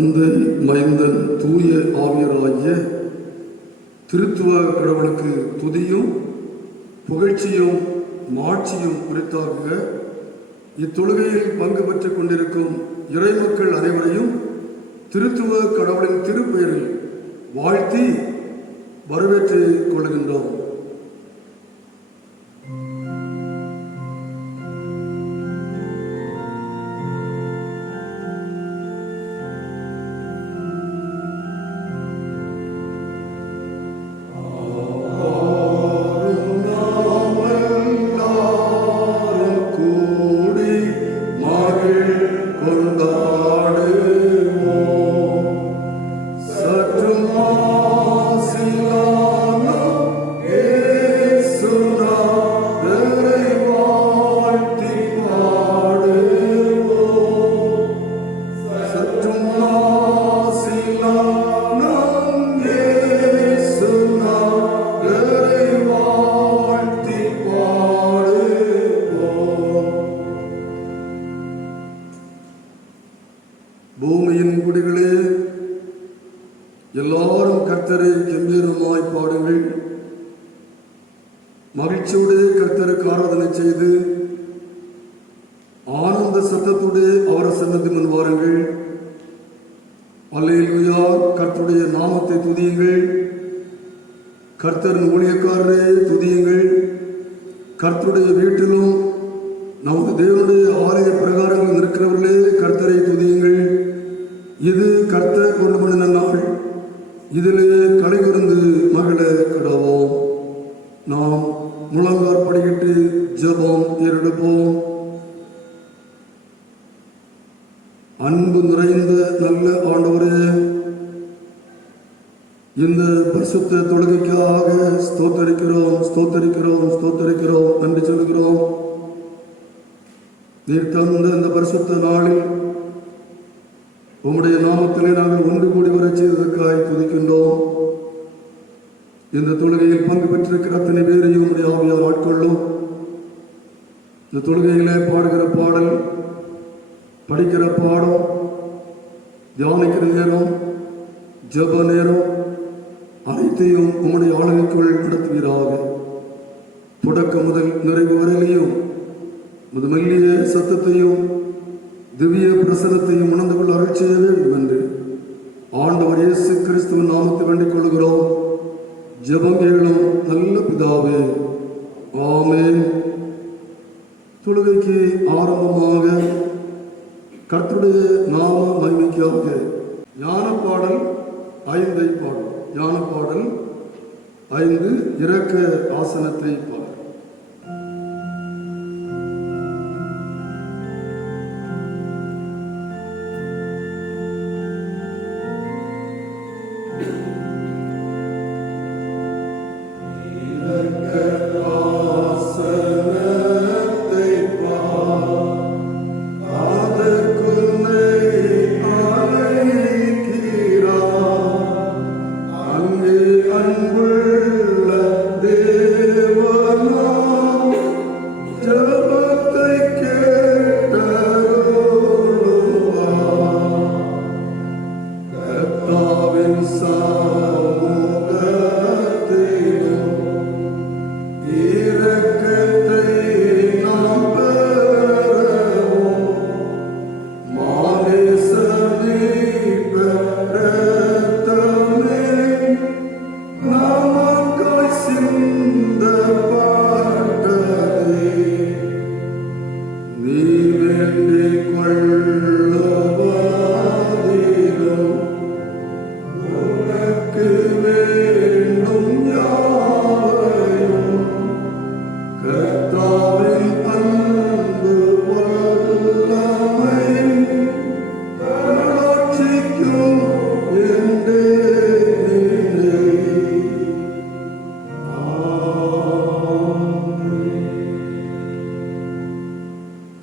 தந்தை, மைந்தன், தூய ஆவியராகிய திருத்துவ கடவுளுக்கு துதியும் புகழ்ச்சியும் மாட்சியும் உரித்தாகுக. இத்தொழுகையில் பங்கு பெற்றுக் கொண்டிருக்கும் இறைமக்கள் அனைவரையும் திருத்துவ கடவுளின் திருப்பெயரில் வாழ்த்தி வரவேற்றுக் கொள்கின்றோம். பூமியின் குடிகளே, எல்லாரும் கர்த்தரை கம்பீரமாய் பாடுங்கள். மகிழ்ச்சியோடு கர்த்தருக்கு ஆராதனை செய்து ஆனந்த சத்தத்தோடு அவரை சன்னதி முன் வாருங்கள். அல்லேலூயா, கர்த்தருடைய நாமத்தை துதியுங்கள். கர்த்தரின் ஊழியக்காரரே துதியுங்கள். கர்த்தருடைய வீட்டிலும் நமது தேவனுடைய ஆலய பிரகாரங்கள் இருக்கிறவர்களே கர்த்தரை துதியுங்கள். இது கர்த்தர் கொண்டு பண்ணின நாள், இதிலே களை கூர்ந்து மகிழ கிடவோம். நாம் முழங்கார் படிக்கிட்டு ஜெபம் ஏறெடுப்போம். அன்பு நிறைந்த நல்ல ஆண்டவரே, இந்த பரிசுத்த தொழுகைக்காக ஸ்தோத்தரிக்கிறோம், ஸ்தோத்தரிக்கிறோம், ஸ்தோத்தரிக்கிறோம், நன்றி சொல்கிறோம். நீர் தந்த இந்த பரிசுத்த நாளில் உம்முடைய நாமத்திலே நாங்கள் ஒன்று கூடி வர செய்ததற்காய் துதிக்கின்றோம். இந்த தொழுகையில் பங்கு பெற்றிருக்கிற அத்தனை பேரையும் உம்முடைய ஆவியால் ஆட்கொள்ளும். இந்த தொழுகையிலே பாடுகிற பாடல், படிக்கிற பாடம், தியானிக்கிற நேரம், ஜெப நேரம் அனைத்தையும் உம்முடைய ஆளுகைக்குள் நடத்துவீராக. தொடக்கம் முதல் நிறைவு வரையிலையும் மெல்லிய சத்தத்தையும் திவ்ய பிரசனத்தையும் உணர்ந்து கொள்ள அருள் செய்ய வேண்டும் என்று ஆண்டவர் இயேசு கிறிஸ்துவின் நாமத்தை வேண்டிக் கொள்கிறோம். ஜெபம் கேளும் நல்ல பிதாவே, ஆமென். தொழுகைக்கு ஆரம்பமாக கர்த்தருடைய நாம மகிமைக்காக ஞான பாடல் 5 பாடும். ஞான பாடல் 5, இரக்க ஆசனத்தை பாடும்.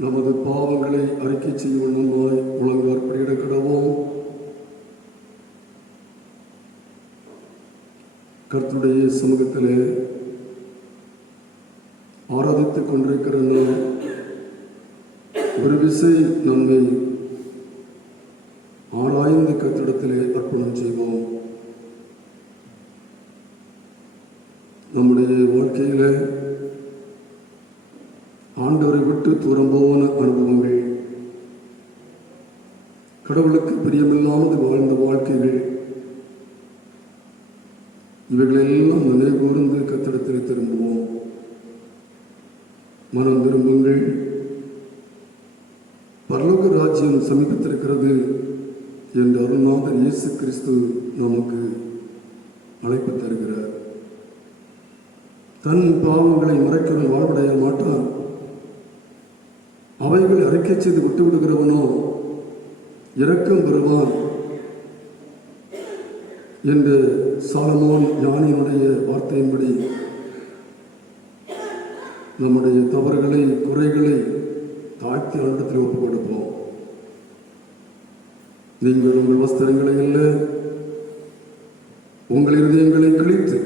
நமது பாவங்களை அறிக்கை செய்யும் முன்பாய் முழங்கார் படியிட கிடவோம். கர்த்தருடைய சமூகத்திலே ஆராதித்துக் கொண்டிருக்கிற நாம் ஒரு விசை நம்மை ஆராய்ந்து அர்ப்பணம் செய்வோம். நம்முடைய வாழ்க்கையில ஆண்டவரை விட்டு தூரம் போன அனுபவங்கள், கடவுளுக்கு பிரியமில்லாமல் வாழ்ந்த வாழ்க்கைகள், இவைகளெல்லாம் நினைவு கூர்ந்து கர்த்தரிடத்தில் திரும்புவோம். மனம் திரும்புங்கள், பரலோக ராஜ்யம் சமீபத்திருக்கிறது என்று அருள்நாதர் இயேசு கிறிஸ்து நமக்கு அழைப்பு தருகிறார். தன் பாவங்களை மறைக்கிறவன் வாழ்வடைய மாட்டான், அவைகளை அறிக்கை செய்து விட்டு விடுகிறவனோ இரக்கம் பெறுவான் என்று சாலமோன் ஞானியினுடைய வார்த்தையின்படி நம்முடைய தவறுகளை, குறைகளை தாழ்த்தி ஆண்டத்தில் ஒப்புக் கொடுப்போம். நீங்கள் உங்கள் வஸ்திரங்களை அல்ல, உங்கள் இருதயங்களை கிழித்து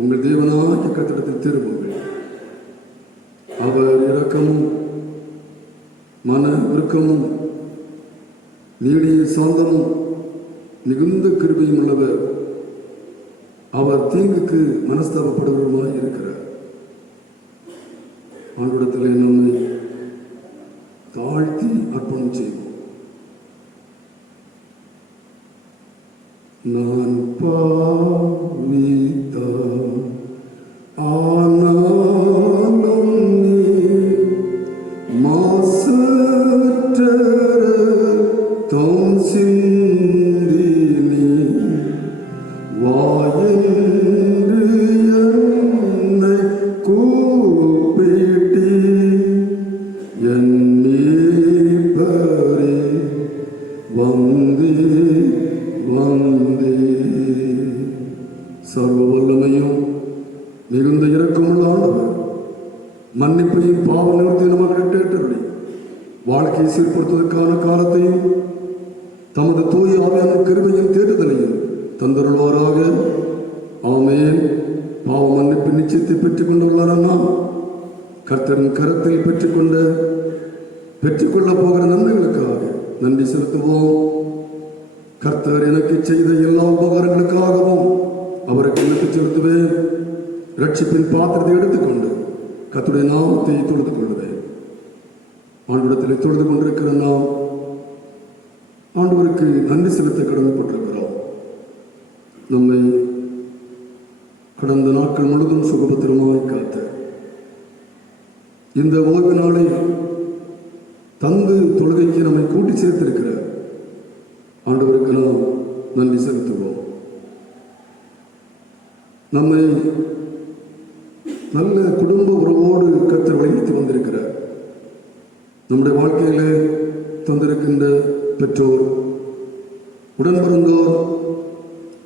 உங்கள் தேவனாகிய கர்த்தரிடத்தில் திரும்புங்கள். அவர் இரக்கமும் மன உருக்கமும் நீடிய சாந்தமும் மிகுந்த கிருபையும் உள்ளவர். அவர் தீங்குக்கு மனஸ்தாபப்படுவருமாய் இருக்கிறார். ஆண்டவரிடத்திலே நம்மை தாழ்த்தி அர்ப்பணம் செய்வோம். நான் பாவித்தான் ஆனாலும் நீ மாசற்ற தோம் சிந்தி நீ வாயென்று என்னை கூப்பிட்டி என் நீப்பரே வந்தே வந்தே. சர்வ வல்லமையும் மிகுந்த இரக்கமுள்ள ஆண்டவர் மன்னிப்பையும் பாவ நிவர்த்தியும் நமக்கு கேட்டபடி வாழ்க்கையை சீர்படுத்துவதற்கான காலத்தையும் தமது தூய ஆவியான கிருபையின் தேடுதலையும் தந்தருள்வாராக. ஆமென். பாவ மன்னிப்பின் நிச்சயத்தை பெற்றுக் கொண்டுள்ளார் நாம் கர்த்தரின் கரத்தில் பெற்றுக்கொள்ளப் போகிற நன்மைகளுக்காக நன்றி செலுத்துவோம். கர்த்தர் எனக்கு செய்த எல்லா உபகாரங்களுக்காகவும் அவருக்கு நன்றி செலுத்துவேன். ரட்சிப்பின் பாத்திரத்தை எடுத்துக்கொண்டு கர்த்தருடைய நாமத்தை தொழுது கொள்வேன். ஆண்டவரிடத்தில் தொழுது கொண்டிருக்கிற நாம் ஆண்டவருக்கு நன்றி செலுத்த கடமைப்பட்டிருக்கிறோம். நம்மை கடந்த நாட்கள் முழுவதும் சுகபத்திரமாய் காத்த இந்த ஓய்வு நாளை தந்து தொழுகைக்கு நம்மை கூட்டி சேர்த்திருக்கிறார். ஆண்டவருக்கு நாம் நன்றி செலுத்துவோம். நம்மை நல்ல குடும்ப உறவோடு கர்த்தர் வழிநடத்தி வந்திருக்கிறார். நம்முடைய வாழ்க்கையில தந்திருக்கின்ற பெற்றோர், உடன் பிறந்தோர்,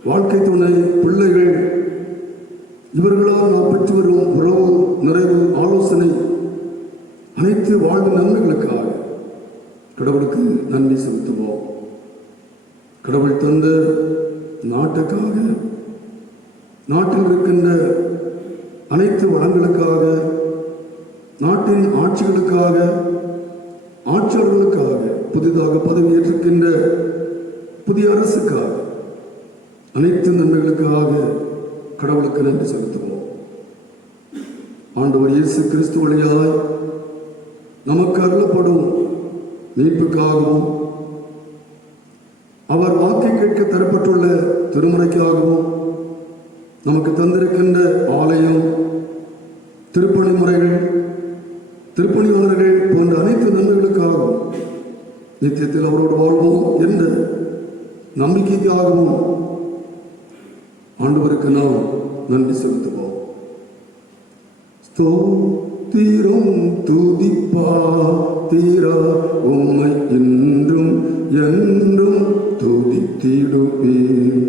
வாழ்க்கை துணை, பிள்ளைகள், இவர்களால் நாம் பெற்று வரும் உறவு, நிறைவு, ஆலோசனை, அனைத்து வாழ்வு நன்மைகளுக்காக கடவுளுக்கு நன்றி செலுத்துவோம். கடவுள் தந்த நாட்டுக்காக, நாட்டில் இருக்கின்ற அனைத்து வளங்களுக்காக, நாட்டின் ஆட்சிகளுக்காக, ஆட்சியாளர்களுக்காக, புதிதாக பதவியேற்றிருக்கின்ற புதிய அரசுக்காக, அனைத்து நன்மைகளுக்காக கடவுளுக்கு நன்றி செலுத்துவோம். ஆண்டவர் இயேசு கிறிஸ்து வழியாய் நமக்கு அருளப்படும் மீட்புக்காகவும், அவர் வாக்கை கேட்க தரப்பட்டுள்ள திருமுறைக்காகவும், நமக்கு தந்திருக்கின்ற ஆலயம், திருப்பணி முறைகள், திருப்பணியாளர்கள் போன்ற அனைத்து நன்மைகளுக்காகவும், நித்தியத்தில் அவரோடு வாழ்வோம் என்ற நம்பிக்கைக்காகவும் ஆண்டவருக்கு நாம் நன்றி செலுத்துவோம். ஸ்தோத்திரம் துதிப்பாத்திரா உம்மை இன்றும் என்றும் துதித்திடுவேன்.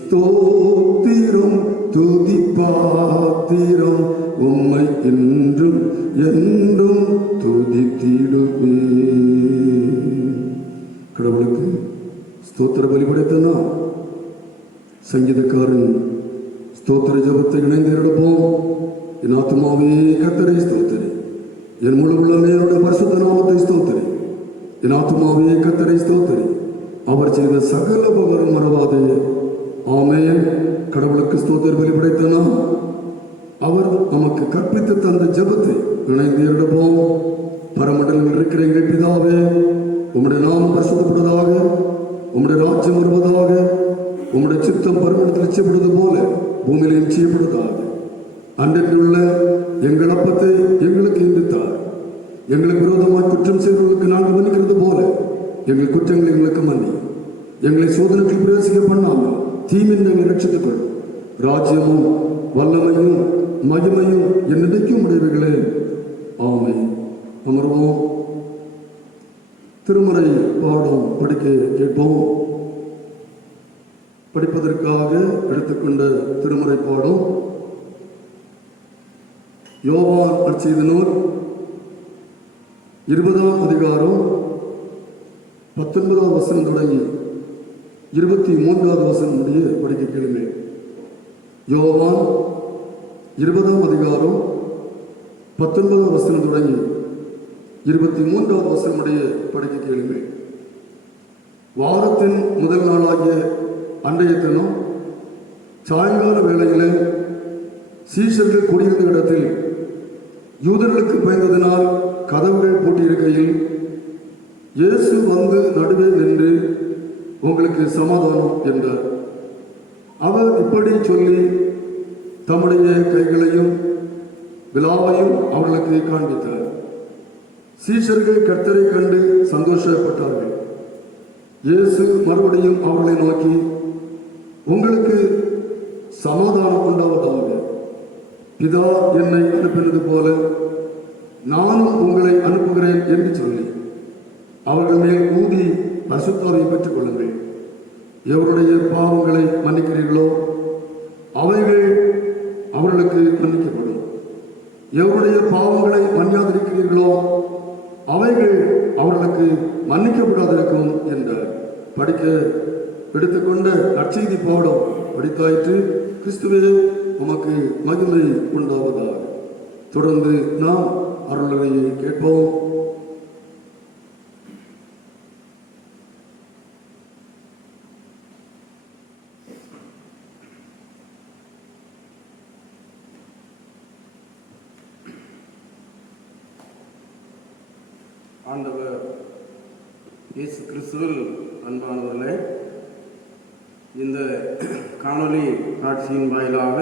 ஸ்தோத்திரம் துதிப்பாத்திரம் உம்மை இன்றும் என்றும் துதித்திடுவேன். கடவுளுக்கு ஸ்தோத்திர பலி படைத்தனா சங்கீதக்காரன் ஸ்தோத்திர ஜபத்தை இணைந்து எடுப்போம். என் ஆத்மாவே கர்த்தரை ஸ்தோத்திரி, என் முழு உள்ளமே அவருடைய பரிசுத்த நாமத்தை ஸ்தோத்திரி. என் ஆத்மாவே கர்த்தரை ஸ்தோத்திரி, அவர் செய்த சகல உபகாரம் மறவாதே. ஆமென். கடவுளுக்கு ஸ்தோத்திர பலி படைத்த நாம் அவர் நமக்கு கற்பித்து தந்த ஜெபத்தை இணைந்து எடுப்போம். பரமண்டலத்தில் இருக்கிற எங்கள் பிதாவே, உம்முடைய நாமம் பரிசுத்தப்படுவதாக, உம்முடைய ராஜ்யம் வருவதாக, உம்முடைய சித்தம் பரமண்டலத்தில் நிச்சயப்படுவது போல பூமியிலும் செய்யப்படுவதாக. அன்றைக்குள்ள எங்கள் அப்பத்தை எங்களுக்கு இன்று தார். எங்களுக்கு விரோதமாக குற்றம் செய்தவர்களுக்கு நாங்கள் மன்னிக்கிறது போல எங்கள் குற்றங்களை எங்களுக்கு மன்னி. எங்களை சோதனைக்கு பிரவேசிக்க பண்ணாமல் தீமின் எங்களை ரட்சித்துக் கொள்ளும். ராஜ்யமும் வல்லமையும் மகிமையும் என்னைக்கும் உடையவைகளே. ஆமென். அமர்வோம். திருமறை பாடம் படிக்க கேட்போம். படிப்பதற்காக எடுத்துக்கொண்ட திருமறை பாடம் யோவான் நற்செய்தி நூல் 20ஆம் அதிகாரம் 19ஆவது வசனம் தொடங்கி 23வது வசனம் முடிய படிக்க கேளுமே. யோவான் 20ஆம் அதிகாரம் 19ஆவது வசனம் தொடங்கி 23வது வசனம் முடிய படிக்க கேளுமே. வாரத்தின் முதல் நாளாகிய அன்றைய தினம் சாயங்கால வேளையிலே சீஷர்கள் கூடியிருந்த இடத்தில் யூதர்களுக்கு பயந்ததினால் கதவுகள் பூட்டியிருக்கையில் இயேசு வந்து நடுவே நின்று, உங்களுக்கு சமாதானம் என்றார். அவர் இப்படி சொல்லி தம்முடைய கைகளையும் விலாவையும் அவர்களுக்கு காண்பித்தார். சீஷர்கள் கர்த்தரை கண்டு சந்தோஷப்பட்டார்கள். இயேசு மறுபடியும் அவர்களை நோக்கி, உங்களுக்கு சமாதானம் உண்டாவதாக. பிதா என்னை அனுப்பினது போல நானும் உங்களை அனுப்புகிறேன் என்று சொல்லி அவர்கள் மேல் ஊதி பரிசுத்தாவியை பெற்றுக் கொள்ளுங்கள். எவருடைய பாவங்களை மன்னிக்கிறீர்களோ அவைகள் அவர்களுக்கு மன்னிக்கப்படும். எவருடைய பாவங்களை மன்னியாதிருக்கிறீர்களோ அவைகள் அவர்களுக்கு மன்னிக்கப்படாதிருக்கும் என்றார். படிக்க எடுத்துக்கொண்ட நற்செய்தி பாடம் படித்தாயிற்று. கிறிஸ்துவே உமக்கு மகிமை உண்டாவதாக. தொடர்ந்து நாம் அருளறையை கேட்போம். ஆண்டவர் இயேசு கிறிஸ்துவில் அன்பானவர்களே, இந்த காணொளி காட்சியின் வாயிலாக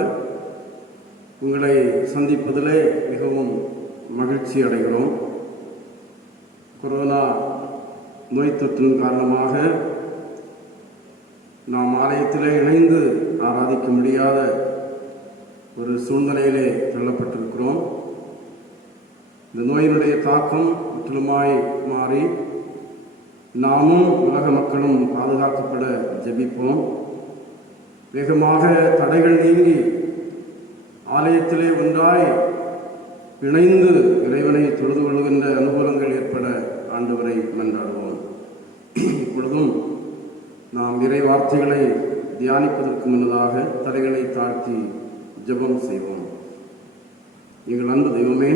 உங்களை சந்திப்பதிலே மிகவும் மகிழ்ச்சி அடைகிறோம். கொரோனா நோய் தொற்றின் காரணமாக நாம் ஆலயத்திலே இணைந்து ஆராதிக்க முடியாத ஒரு சூழ்நிலையிலே தள்ளப்பட்டிருக்கிறோம். இந்த நோயினுடைய தாக்கம் முற்றிலுமாய் மாறி நாமும் உலக மக்களும் பாதுகாக்கப்பட ஜெபிப்போம். வேகமாக தடைகள் நீங்கி ஆலயத்திலே ஒன்றாய் இணைந்து இறைவனை தொழுது கொள்கின்ற அனுகூலங்கள் ஏற்பட ஆண்டவரை மன்றாடுவோம். இப்பொழுதும் நாம் இறை வார்த்தைகளை தியானிப்பதற்கு முன்னதாக தலைகளை தாழ்த்தி ஜெபம் செய்வோம். எங்கள் அன்பு தெய்வமே,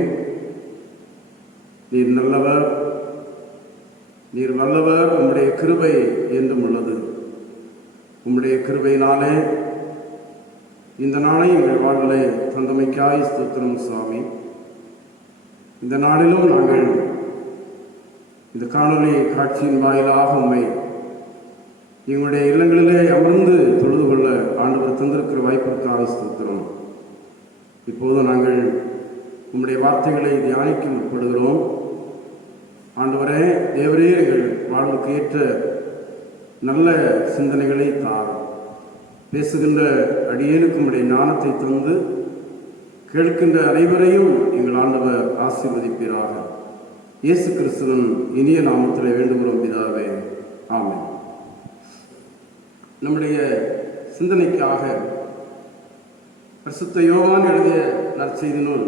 நீர் நல்லவர், நீர் வல்லவர், உம்முடைய கிருபை என்றும் உள்ளது. உம்முடைய கிருபையினாலே இந்த நாளை எங்கள் வாழ்விலே தந்தமைக்காய் ஸ்தோத்திரம் சுவாமி. இந்த நாளிலும் நாங்கள் இந்த காணொளி காட்சியின் வாயிலாக உம்மை எங்களுடைய இல்லங்களிலே அமர்ந்து தொழுது கொள்ள ஆண்டவர் தந்திருக்கிற வாய்ப்பிற்காக ஸ்தோத்திரம். இப்போது நாங்கள் உம்முடைய வார்த்தைகளை தியானிக்க முற்படுகிறோம். ஆண்டவரே, தேவரே, எங்கள் வாழ்வுக்கு ஏற்ற நல்ல சிந்தனைகளை தார். பேசுகின்ற அடியேனுக்கு உம்முடைய ஞானத்தை தந்து கேட்கின்ற அனைவரையும் எங்கள் ஆண்டவர் ஆசீர்வதிப்பீராக. இயேசு கிறிஸ்துவின் இனிய நாமத்திலே வேண்டுகிறோம் பிதாவே, ஆமென். நம்முடைய சிந்தனைக்காக பரிசுத்த யோவான் எழுதிய நற்செய்தி நூல்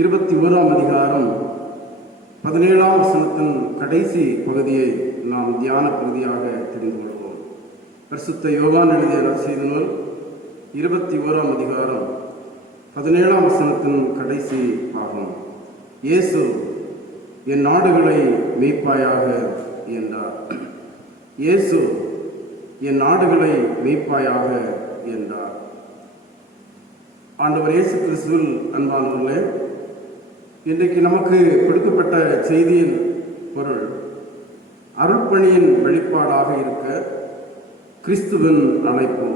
21ஆம் அதிகாரம் 17ஆம் வசனத்தின் கடைசி பகுதியை நாம் தியான பகுதியாக தெரிந்து கொள்வோம். பரிசுத்த யோவான் எழுதிய நற்செய்தி நூல் 21ஆம் அதிகாரம் 17ஆம் வசனத்தின் கடைசி பாகம். இயேசு, என் நாடுகளை மேய்ப்பாயாக என்றார். இயேசு என் நாடுகளை மேய்ப்பாயாக என்றார். ஆண்டவர் இயேசு கிறிஸ்துவில் அன்பானவர்களே, இன்றைக்கு நமக்கு கொடுக்கப்பட்ட செய்தியின் பொருள் அருட்பணியின் வெளிப்பாடாக இருக்க கிறிஸ்துவின் அழைப்பு.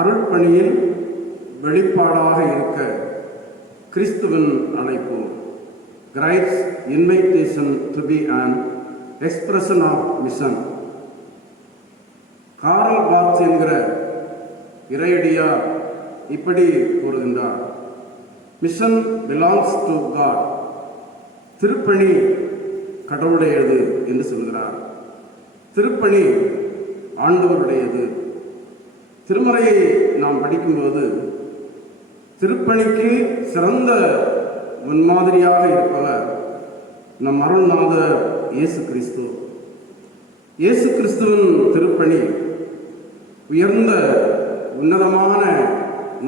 அருட்பணியில் வெளிப்பாடாக இருக்க கிறிஸ்துவின் அழைப்பு. கிரைஸ்ட்'s invitation to be an expression of mission. Karl Marx என்கிற இறையடியார் இப்படி கூறுகின்றார்: மிஷன் பிலாங்ஸ் டு காட். திருப்பணி கடவுளுடையது என்று சொல்கிறார். திருப்பணி ஆண்டவருடையது. திருமறையை நாம் படிக்கும்போது திருப்பணிக்கு சிறந்த முன்மாதிரியாக இருப்பவர் நம் அருள்நாதர் இயேசு கிறிஸ்து. இயேசு கிறிஸ்துவின் திருப்பணி உயர்ந்த உன்னதமான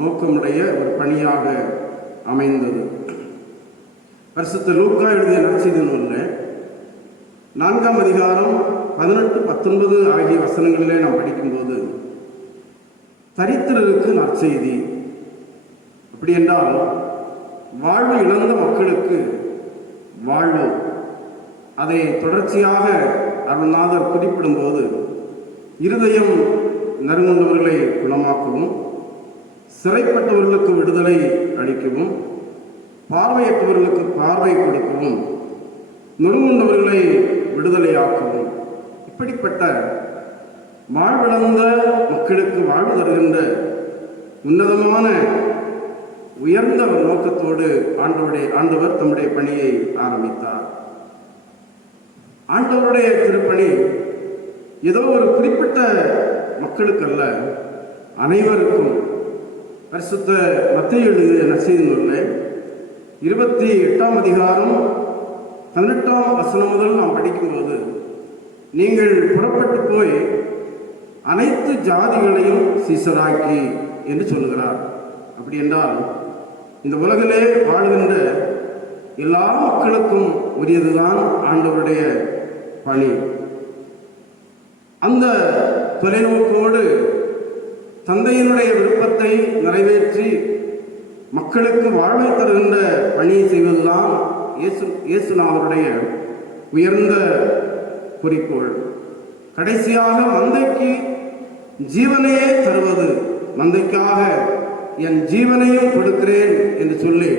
நோக்கமுடைய ஒரு பணியாக அமைந்தது. பரிசுத்த லூக்கா எழுதிய நற்செய்தி நூலில் 4ஆம் அதிகாரம் 18, 19 ஆகிய வசனங்களிலே நாம் படிக்கும்போது தரித்திரருக்கு நற்செய்தி. அப்படி என்றால் வாழ்வு இழந்த மக்களுக்கு வாழ்வு. அதை தொடர்ச்சியாக அருள்நாதர் குறிப்பிடும்போது இருதயம் நறுங்குண்டவர்களை குணமாக்கவும், சிறைப்பட்டவர்களுக்கு விடுதலை அளிக்கவும், பார்வையற்றவர்களுக்கு பார்வை கொடுக்கவும், நொறுங்குண்டவர்களை விடுதலையாக்கவும், இப்படிப்பட்ட வாழ்விழந்த மக்களுக்கு வாழ்வு தருகின்ற உன்னதமான உயர்ந்த ஒரு நோக்கத்தோடு ஆண்டவர் தம்முடைய பணியை ஆரம்பித்தார். ஆண்டவருடைய திருப்பணி ஏதோ ஒரு குறிப்பிட்ட மக்களுக்கல்ல, அனைவருக்கும். பரிசுத்த மத்தேயு எழுதிய நற்செய்தி நூலில் 28ஆம் அதிகாரம் 18ஆம் வசனம் முதல் நாம் படிக்கும்போது, நீங்கள் புறப்பட்டு போய் அனைத்து ஜாதிகளையும் சீசராக்கி என்று சொல்லுகிறார். அப்படி என்றால் இந்த உலகிலே வாழ்கின்ற எல்லா மக்களுக்கும் உரியதுதான் ஆண்டவருடைய பணி. அந்த தொலைநோக்கோடு தந்தையினுடைய விருப்பத்தை நிறைவேற்றி மக்களுக்கு வாழ்வை தருகின்ற பணியை செய்வதுதான் இயேசுநாதருடைய உயர்ந்த குறிக்கோள். கடைசியாக மந்தைக்கு ஜீவனையே தருவது. மந்தைக்காக என் ஜீவனையும் கொடுக்கிறேன் என்று சொல்லி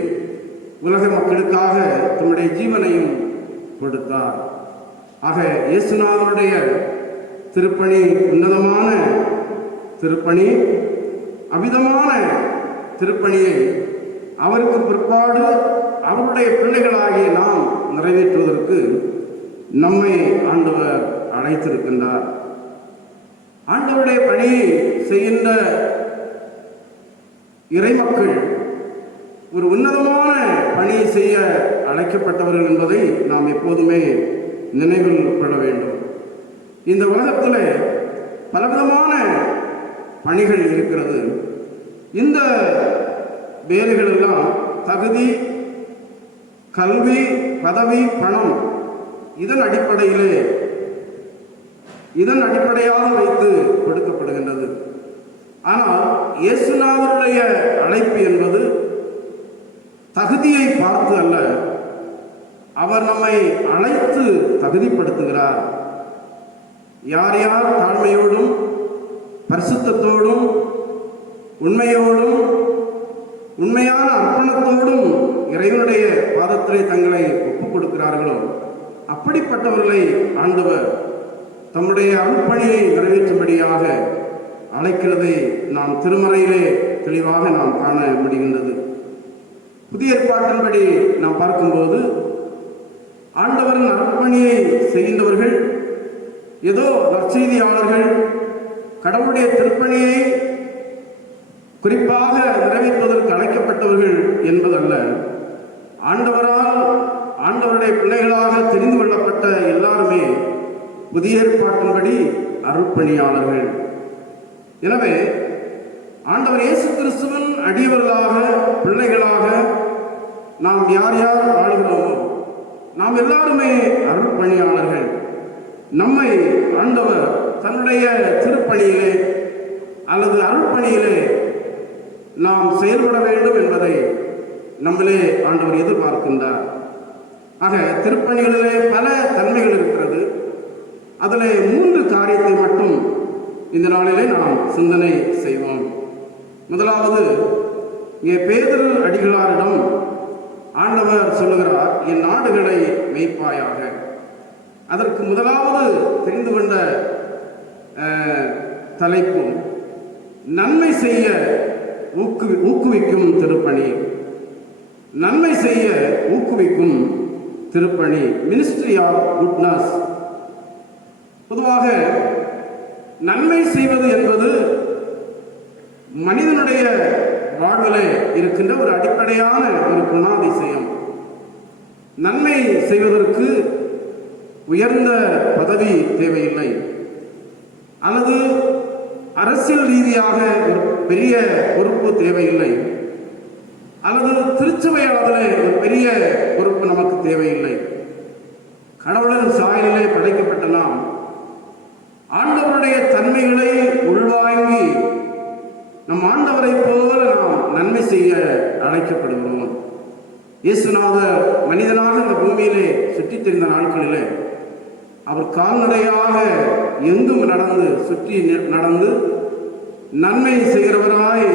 உலக மக்களுக்காக தன்னுடைய ஜீவனையும் கொடுத்தார். ஆக இயேசுநாதருடைய திருப்பணி உன்னதமான திருப்பணி, அமிதமான திருப்பணியை அவருக்கு பிற்பாடு அவருடைய பிள்ளைகளாகிய நாம் நிறைவேற்றுவதற்கு நம்மை ஆண்டவர் அழைத்திருக்கின்றார். ஆண்டவருடைய பணியை செய்கின்ற இறைமக்கள் ஒரு உன்னதமான பணியை செய்ய அழைக்கப்பட்டவர்கள் என்பதை நாம் எப்போதுமே நினைவில் கொள்ள வேண்டும். இந்த உலகத்தில் பலவிதமான பணிகள் இருக்கிறது. இந்த வேலைகள் எல்லாம் தகுதி, கல்வி, பதவி, பணம் இதன் அடிப்படையாக வைத்து கொடுக்கப்படுகின்றது. ஆனால் இயேசுநாதருடைய அழைப்பு என்பது தகுதியை பார்த்து அல்ல, அவர் நம்மை அழைத்து தகுதிப்படுத்துகிறார். யார் யார் தாழ்மையோடும் பரிசுத்தத்தோடும் உண்மையோடும் உண்மையான அர்ப்பணத்தோடும் இறைவனுடைய பாதத்திலே தங்களை ஒப்புக் கொடுக்கிறார்களோ அப்படிப்பட்டவர்களை ஆண்டவர் தம்முடைய அருட்பணியை நிறைவேற்றும்படியாக அழைக்கிறதை நாம் திருமறையிலே தெளிவாக நாம் காண முடிகின்றது. புதிய ஏற்பாட்டின்படி நாம் பார்க்கும்போது ஆண்டவரின் அருட்பணியை செய்கின்றவர்கள் ஏதோ நற்செய்தியாளர்கள், கடவுளுடைய திருப்பணியை குறிப்பாக நிறைவேற்றுவதற்கு அழைக்கப்பட்டவர்கள் என்பதல்ல. ஆண்டவருடைய பிள்ளைகளாக தெரிந்து கொள்ளப்பட்ட எல்லாருமே புதிய ஏற்பாட்டின்படி அருட்பணியாளர்கள். எனவே ஆண்டவர் இயேசு கிறிஸ்துவின் அடியவர்களாக, பிள்ளைகளாக நாம் யார் யார் வாழ்கிறோமோ நாம் எல்லாருமே அருட்பணியாளர்கள். நம்மை ஆண்டவர் தன்னுடைய திருப்பணியிலே அல்லது அருள்பணியிலே நாம் செயல்பட வேண்டும் என்பதை நம்மளே ஆண்டவர் எதிர்பார்க்கின்றார். ஆக திருப்பணிகளிலே பல தன்மைகள் இருக்கிறது. அதில் 3 காரியத்தை மட்டும் இந்த நாளிலே நாம் சிந்தனை செய்வோம். முதலாவது, இங்கே பேதுரு அடிகளாரிடம் ஆண்டவர் சொல்லுகிறார், என் ஆடுகளை மேய்ப்பாயாக. அதற்கு முதலாவது தெரிந்து கொண்ட தலைப்பு நன்மை செய்ய ஊக்குவிக்கும் திருப்பணி. நன்மை செய்ய ஊக்குவிக்கும் திருப்பணி, மினிஸ்ட்ரி ஆஃப் குட்னஸ். பொதுவாக நன்மை செய்வது என்பது மனிதனுடைய வாழ்விலே இருக்கின்ற ஒரு அடிப்படையான ஒரு குணாதிசயம். நன்மை செய்வதற்கு உயர்ந்த பதவி தேவையில்லை, அல்லது அரசியல் ரீதியாக ஒரு பெரிய பொறுப்பு தேவையில்லை, அல்லது திருச்சபை அளவிலே ஒரு பெரிய பொறுப்பு நமக்கு தேவையில்லை. கடவுளின் சாயலிலே படைக்கப்பட்ட நாம் ஆண்டவருடைய தன்மைகளை உள்வாங்கி நம் ஆண்டவரை போல நாம் நன்மை செய்ய அழைக்கப்படுகிறோம். இயேசுநாதர் மனிதனாக இந்த பூமியிலே சுற்றித் திரிந்த நாட்களிலே அவர் கால்நடையாக எங்கும் சுற்றி நடந்து நன்மை செய்கிறவராய்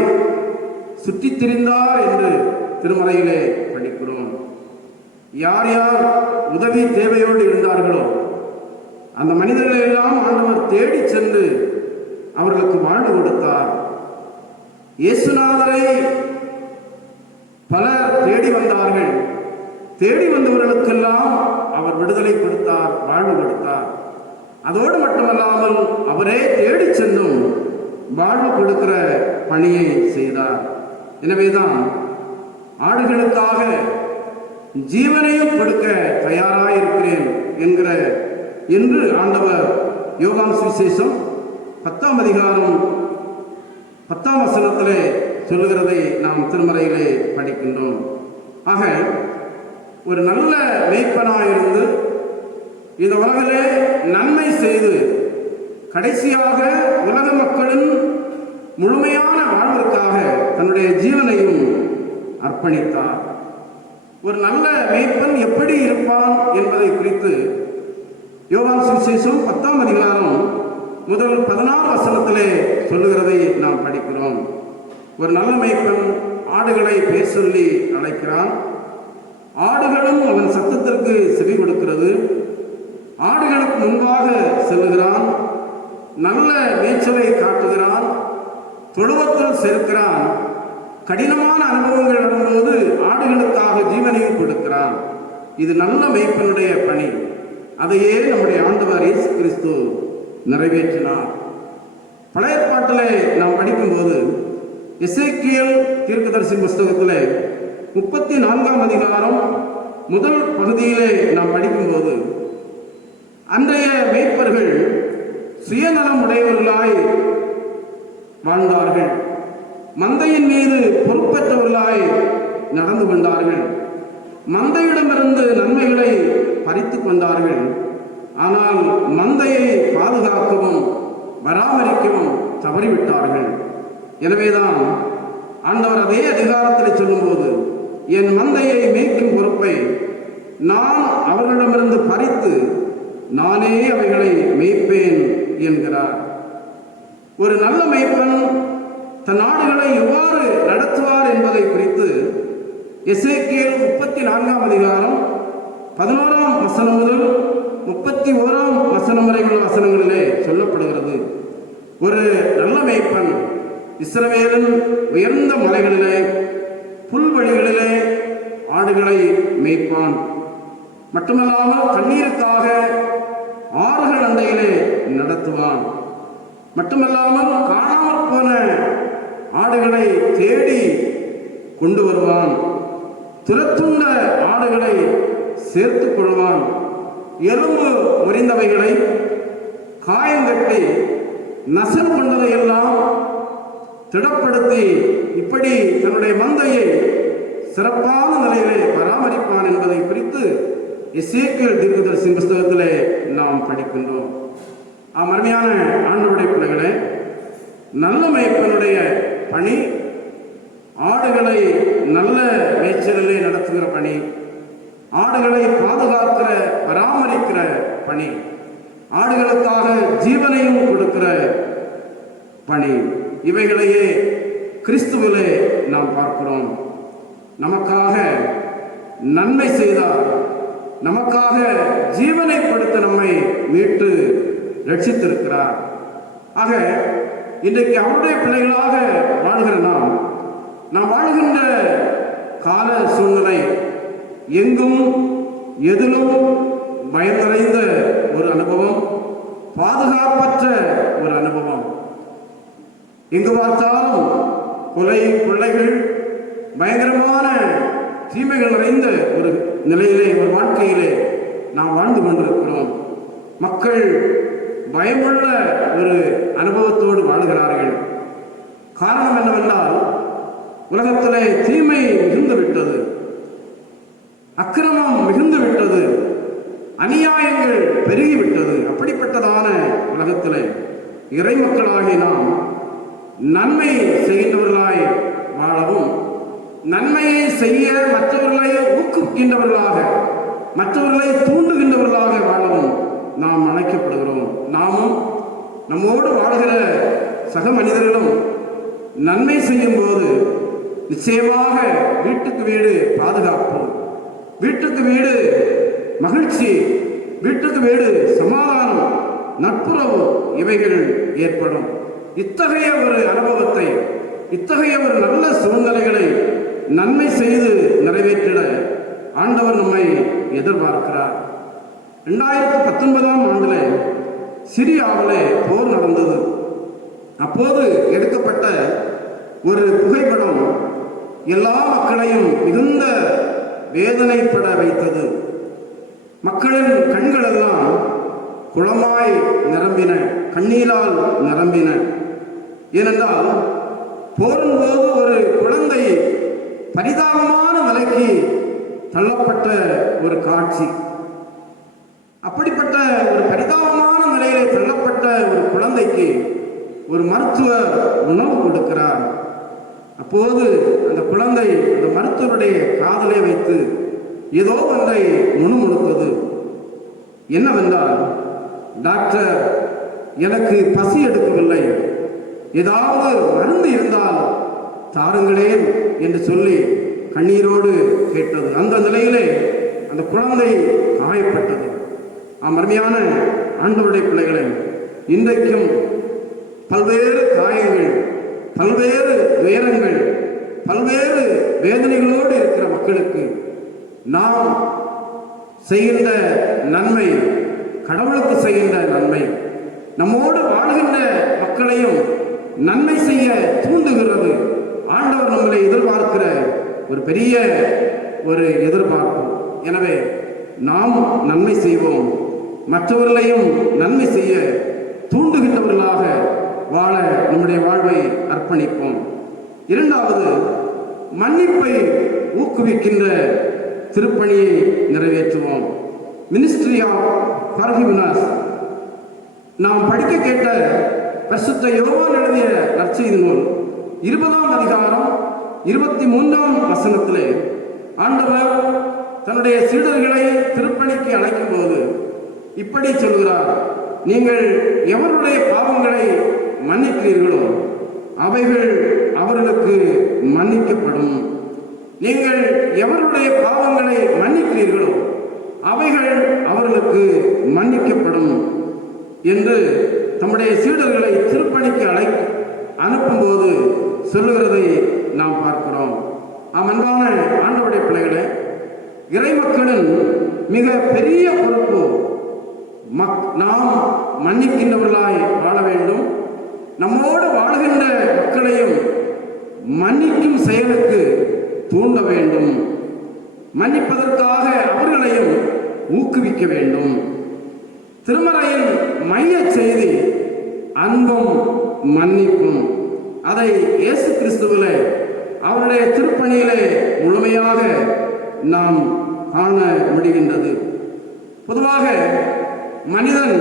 சுற்றித் திரிந்தார் என்று திருமறையிலே படிக்கிறோம். யார் யார் உதவி தேவையோடு இருந்தார்களோ அந்த மனிதர்களை எல்லாம் ஆண்டவர் தேடி சென்று அவர்களுக்கு வாழ்வு கொடுத்தார். இயேசுநாதரை பலர் தேடி வந்தார்கள். தேடி வந்தவர்களுக்கெல்லாம் அவர் விடுதலை கொடுத்தார், வாழ்வு கொடுத்தார். அதோடு மட்டுமல்லாமல் அவரே தேடி சென்றும் வாழ்வு கொடுக்கிற பணியை செய்தார். எனவேதான் ஆடுகளுக்காக ஜீவனையும் கொடுக்க தயாராயிருக்கிறேன் என்று ஆண்டவர் யோவான் சுவிசேஷம் 10ஆம் அதிகாரம் 10ஆம் வசனத்திலே சொல்லுகிறதை நாம் திருமறையிலே படிக்கின்றோம். ஆக ஒரு நல்ல மேய்ப்பனாயிருந்து இந்த உலகிலே நன்மை செய்து கடைசியாக உலக மக்களின் முழுமையான வாழ்விற்காக தன்னுடைய ஜீவனையும் அர்ப்பணித்தார். ஒரு நல்ல மேய்ப்பன் எப்படி இருப்பான் என்பதை குறித்து யோவான் சுவிசேஷம் 10ஆம் அதிகாரம் முதல் 16 வசனத்திலே சொல்லுகிறதை நாம் படிக்கிறோம். ஒரு நல்ல மேய்ப்பன் ஆடுகளை பேர் சொல்லி அழைக்கிறான். ஆடுகளும் அவன் சத்தத்திற்கு செவி கொடுக்கிறது. ஆடுகளுக்கு முன்பாக செல்லுகிறான். நல்ல மேய்ச்சலை காட்டுகிறான். தொழுவத்தில் சேர்க்கிறான். கடினமான அனுபவங்கள் வரும்போது ஆடுகளுக்காக ஜீவனையும் கொடுக்கிறான். இது நல்ல மேய்ப்பனுடைய பணி. அதையே நம்முடைய ஆண்டவர் இயேசு கிறிஸ்து நிறைவேற்றினார். பழைய ஏற்பாட்டிலே நாம் படிக்கும்போது எசேக்கியேல் தீர்க்கதரிசி புஸ்தகத்திலே 34ஆம் அதிகாரம் முதல் பகுதியிலே நாம் படிக்கும்போது அன்றைய மேய்ப்பர்கள் சுயநலம் உடையவர்களாய் வாழ்ந்தார்கள். மந்தையின் மீது பொறுப்பற்றவர்களாய் நடந்து கொண்டார்கள். மந்தையிடமிருந்து நன்மைகளை பறித்து கொண்டார்கள். ஆனால் மந்தையை பாதுகாக்கவும் பராமரிக்கவும் தவறிவிட்டார்கள். எனவேதான் ஆண்டவர் அதே அதிகாரத்தில் சொல்லும்போது, என் மந்தையை மேய்க்கும் பொறுப்பை நான் அவர்களிடமிருந்து பறித்து நானே அவைகளை மேய்ப்பேன் என்கிறார். ஒரு நல்ல மேய்ப்பன் தன் ஆடுகளை எவ்வாறு நடத்துவார் என்பதை குறித்து எசேக்கியேல் 34ஆம் அதிகாரம் 11ஆம் வசனம் முதல் 31ஆம் வசனம் வரை உள்ள வசனங்களிலே சொல்லப்படுகிறது. ஒரு நல்ல மேய்ப்பன் இஸ்ரவேலின் உயர்ந்த மலைகளிலே புல்வெளிகளிலே ஆடுகளை மேய்ப்பான். மட்டுமல்லாமல் தண்ணீருக்காக ஆறுகள் அண்டையிலே நடத்துவான். மட்டுமல்லாமல் காணாமல் போன ஆடுகளை தேடி கொண்டு வருவான். துரத்துண்ட ஆடுகளை சேர்த்துக் கொள்வான். எலும்பு முறிந்தவைகளை காயங்கட்டி நசல் கொண்டதையெல்லாம் திடப்படுத்தி இப்படி தன்னுடைய மந்தையை சிறப்பான நிலையிலே பராமரிப்பான் என்பதை குறித்து எசேக்கியேல் தீர்க்கதரிசியின் புஸ்தகத்திலே நாம் படிக்கின்றோம். அருமையான ஆண்டவருடைய பிள்ளைகளே, நல்ல மேய்ப்பனுடைய பணி ஆடுகளை நல்ல மேய்ச்சலிலே நடத்துகிற பணி, ஆடுகளை பாதுகாக்கிற பராமரிக்கிற பணி, ஆடுகளுக்காக ஜீவனையும் கொடுக்கிற பணி, இவைகளையே கிறிஸ்துவிலே நாம் பார்க்கிறோம். நமக்காக நன்மை செய்தார், நமக்காக ஜீவனை கொடுத்து நம்மை மீட்டு ரட்சித்திருக்கிறார். ஆக இன்றைக்கு அவருடைய பிள்ளைகளாக வாழ்கிற நாம் வாழ்கின்ற கால சூழ்நிலை எங்கும் எதிலும் பயம் நிறைந்த ஒரு அனுபவம், பாதுகாப்பற்ற ஒரு அனுபவம். எங்கு பார்த்தாலும் கொலை, கொள்ளைகள், பயங்கரமான தீமைகள் நிறைந்த ஒரு நிலையிலே, ஒரு வாழ்க்கையிலே நாம் வாழ்ந்து கொண்டிருக்கிறோம். மக்கள் பயமுள்ள ஒரு அனுபவத்தோடு வாழ்கிறார்கள். காரணம் என்னவென்றால், உலகத்திலே தீமை மிகுந்து விட்டது, அக்கிரமம் மிகுந்து விட்டது, அநியாயங்கள் பெருகிவிட்டது. அப்படிப்பட்டதான உலகத்திலே இறை மக்களாகி நாம் நன்மை செய்கின்றவர்களாய் வாழவும், நன்மையை செய்ய மற்றவர்களை ஊக்குவிக்கின்றவர்களாக, மற்றவர்களை தூண்டுகின்றவர்களாக வாழவும் நாம் அழைக்கப்படுகிறோம். நாமும் நம்மோடு வாழ்கிற சக மனிதர்களும் நன்மை செய்யும் போது நிச்சயமாக வீட்டுக்கு வீடு பாதுகாப்பு, வீட்டுக்கு வீடு மகிழ்ச்சி, வீட்டுக்கு வீடு சமாதானம், நட்புறவு, இவைகள் ஏற்படும். இத்தகைய ஒரு அனுபவத்தை, இத்தகைய ஒரு நல்ல சூழ்நிலைகளை நன்மை செய்து நிறைவேற்றிட ஆண்டவர் நம்மை எதிர்பார்க்கிறார். 2019ஆம் ஆண்டிலே சிரியாவிலே போர் நடந்தது. அப்போது எடுக்கப்பட்ட ஒரு புகைப்படம் எல்லா மக்களையும் மிகுந்த வேதனைப்பட வைத்தது. மக்களின் கண்கள் எல்லாம் குளமாய் நிரம்பின, கண்ணீரால் நிரம்பின. ஏனென்றால் போரின் போது ஒரு குழந்தை பரிதாபமான நிலைக்கு தள்ளப்பட்ட ஒரு காட்சி. அப்படிப்பட்ட ஒரு பரிதாபமான நிலையிலே தள்ளப்பட்ட ஒரு குழந்தைக்கு ஒரு மருத்துவர் உணவு கொடுக்கிறார். அப்போது அந்த குழந்தை அந்த மருத்துவருடைய காதலை வைத்து ஏதோ ஒன்றை முணுமுணுத்தது. என்னவென்றால், டாக்டர், எனக்கு பசி எடுக்கவில்லை, ஏதாவது மருந்து இருந்தால் தாருங்களேன் என்று சொல்லி கண்ணீரோடு கேட்டது. அந்த நிலையிலே அந்த குழந்தை காயப்பட்டது. அருமையான ஆண்டவருடைய பிள்ளைகளை, இன்றைக்கும் பல்வேறு காயங்கள், பல்வேறு துயரங்கள், பல்வேறு வேதனைகளோடு இருக்கிற மக்களுக்கு நாம் செய்கின்ற நன்மை, கடவுளுக்கு செய்கின்ற நன்மை, நம்மோடு வாழ்கின்ற மக்களையும் நன்மை செய்ய தூண்டுகிறது. ஆண்டவர் நம்மளை எதிர்பார்க்கிற ஒரு பெரிய ஒரு எதிர்பார்ப்பு. எனவே நாம் நன்மை செய்வோம், மற்றவர்களையும் நன்மை செய்ய தூண்டுகின்றவர்களாக வாழ நம்முடைய வாழ்வை அர்ப்பணிப்போம். இரண்டாவது, மன்னிப்பை ஊக்குவிக்கின்ற திருப்பணியை நிறைவேற்றுவோம். Ministry of forgiveness. நாம் படிக்க கேட்ட பரிசுத்த யோவான் எழுதிய நற்செய்தி நூல் 20ஆம் அதிகாரம் 23ஆம் வசனத்திலே ஆண்டவர் தன்னுடைய சீடர்களை திருப்பணிக்கு அழைக்கும் போது இப்படி சொல்கிறார்: நீங்கள் எவருடைய பாவங்களை மன்னிக்கிறீர்களோ அவைகள் அவர்களுக்கு மன்னிக்கப்படும். நீங்கள் எவருடைய பாவங்களை மன்னிக்கிறீர்களோ அவைகள் அவர்களுக்கு மன்னிக்கப்படும் என்று தம்முடைய சீடர்களை திருப்பணிக்கு அனுப்பும்போது சொல்லுகிறதை நாம் பார்க்கிறோம். அன்பான ஆண்டவருடைய பிள்ளைகளே, இறை மக்களின் மிக பெரிய பொறுப்பு நாம் மன்னிக்கின்றவர்களாய் வாழ வேண்டும். நம்மோடு வாழ்கின்ற மக்களையும் மன்னிக்கும் செயலுக்கு தூண்ட வேண்டும். மன்னிப்பதற்காக அவர்களையும் ஊக்குவிக்க வேண்டும். திருமறையின் மைய செய்தி அன்பும் மன்னிப்பும். அதை இயேசு கிறிஸ்துவிலே, அவருடைய திருப்பணியிலே முழுமையாக நாம் காண முடிகின்றது. பொதுவாக மனிதன்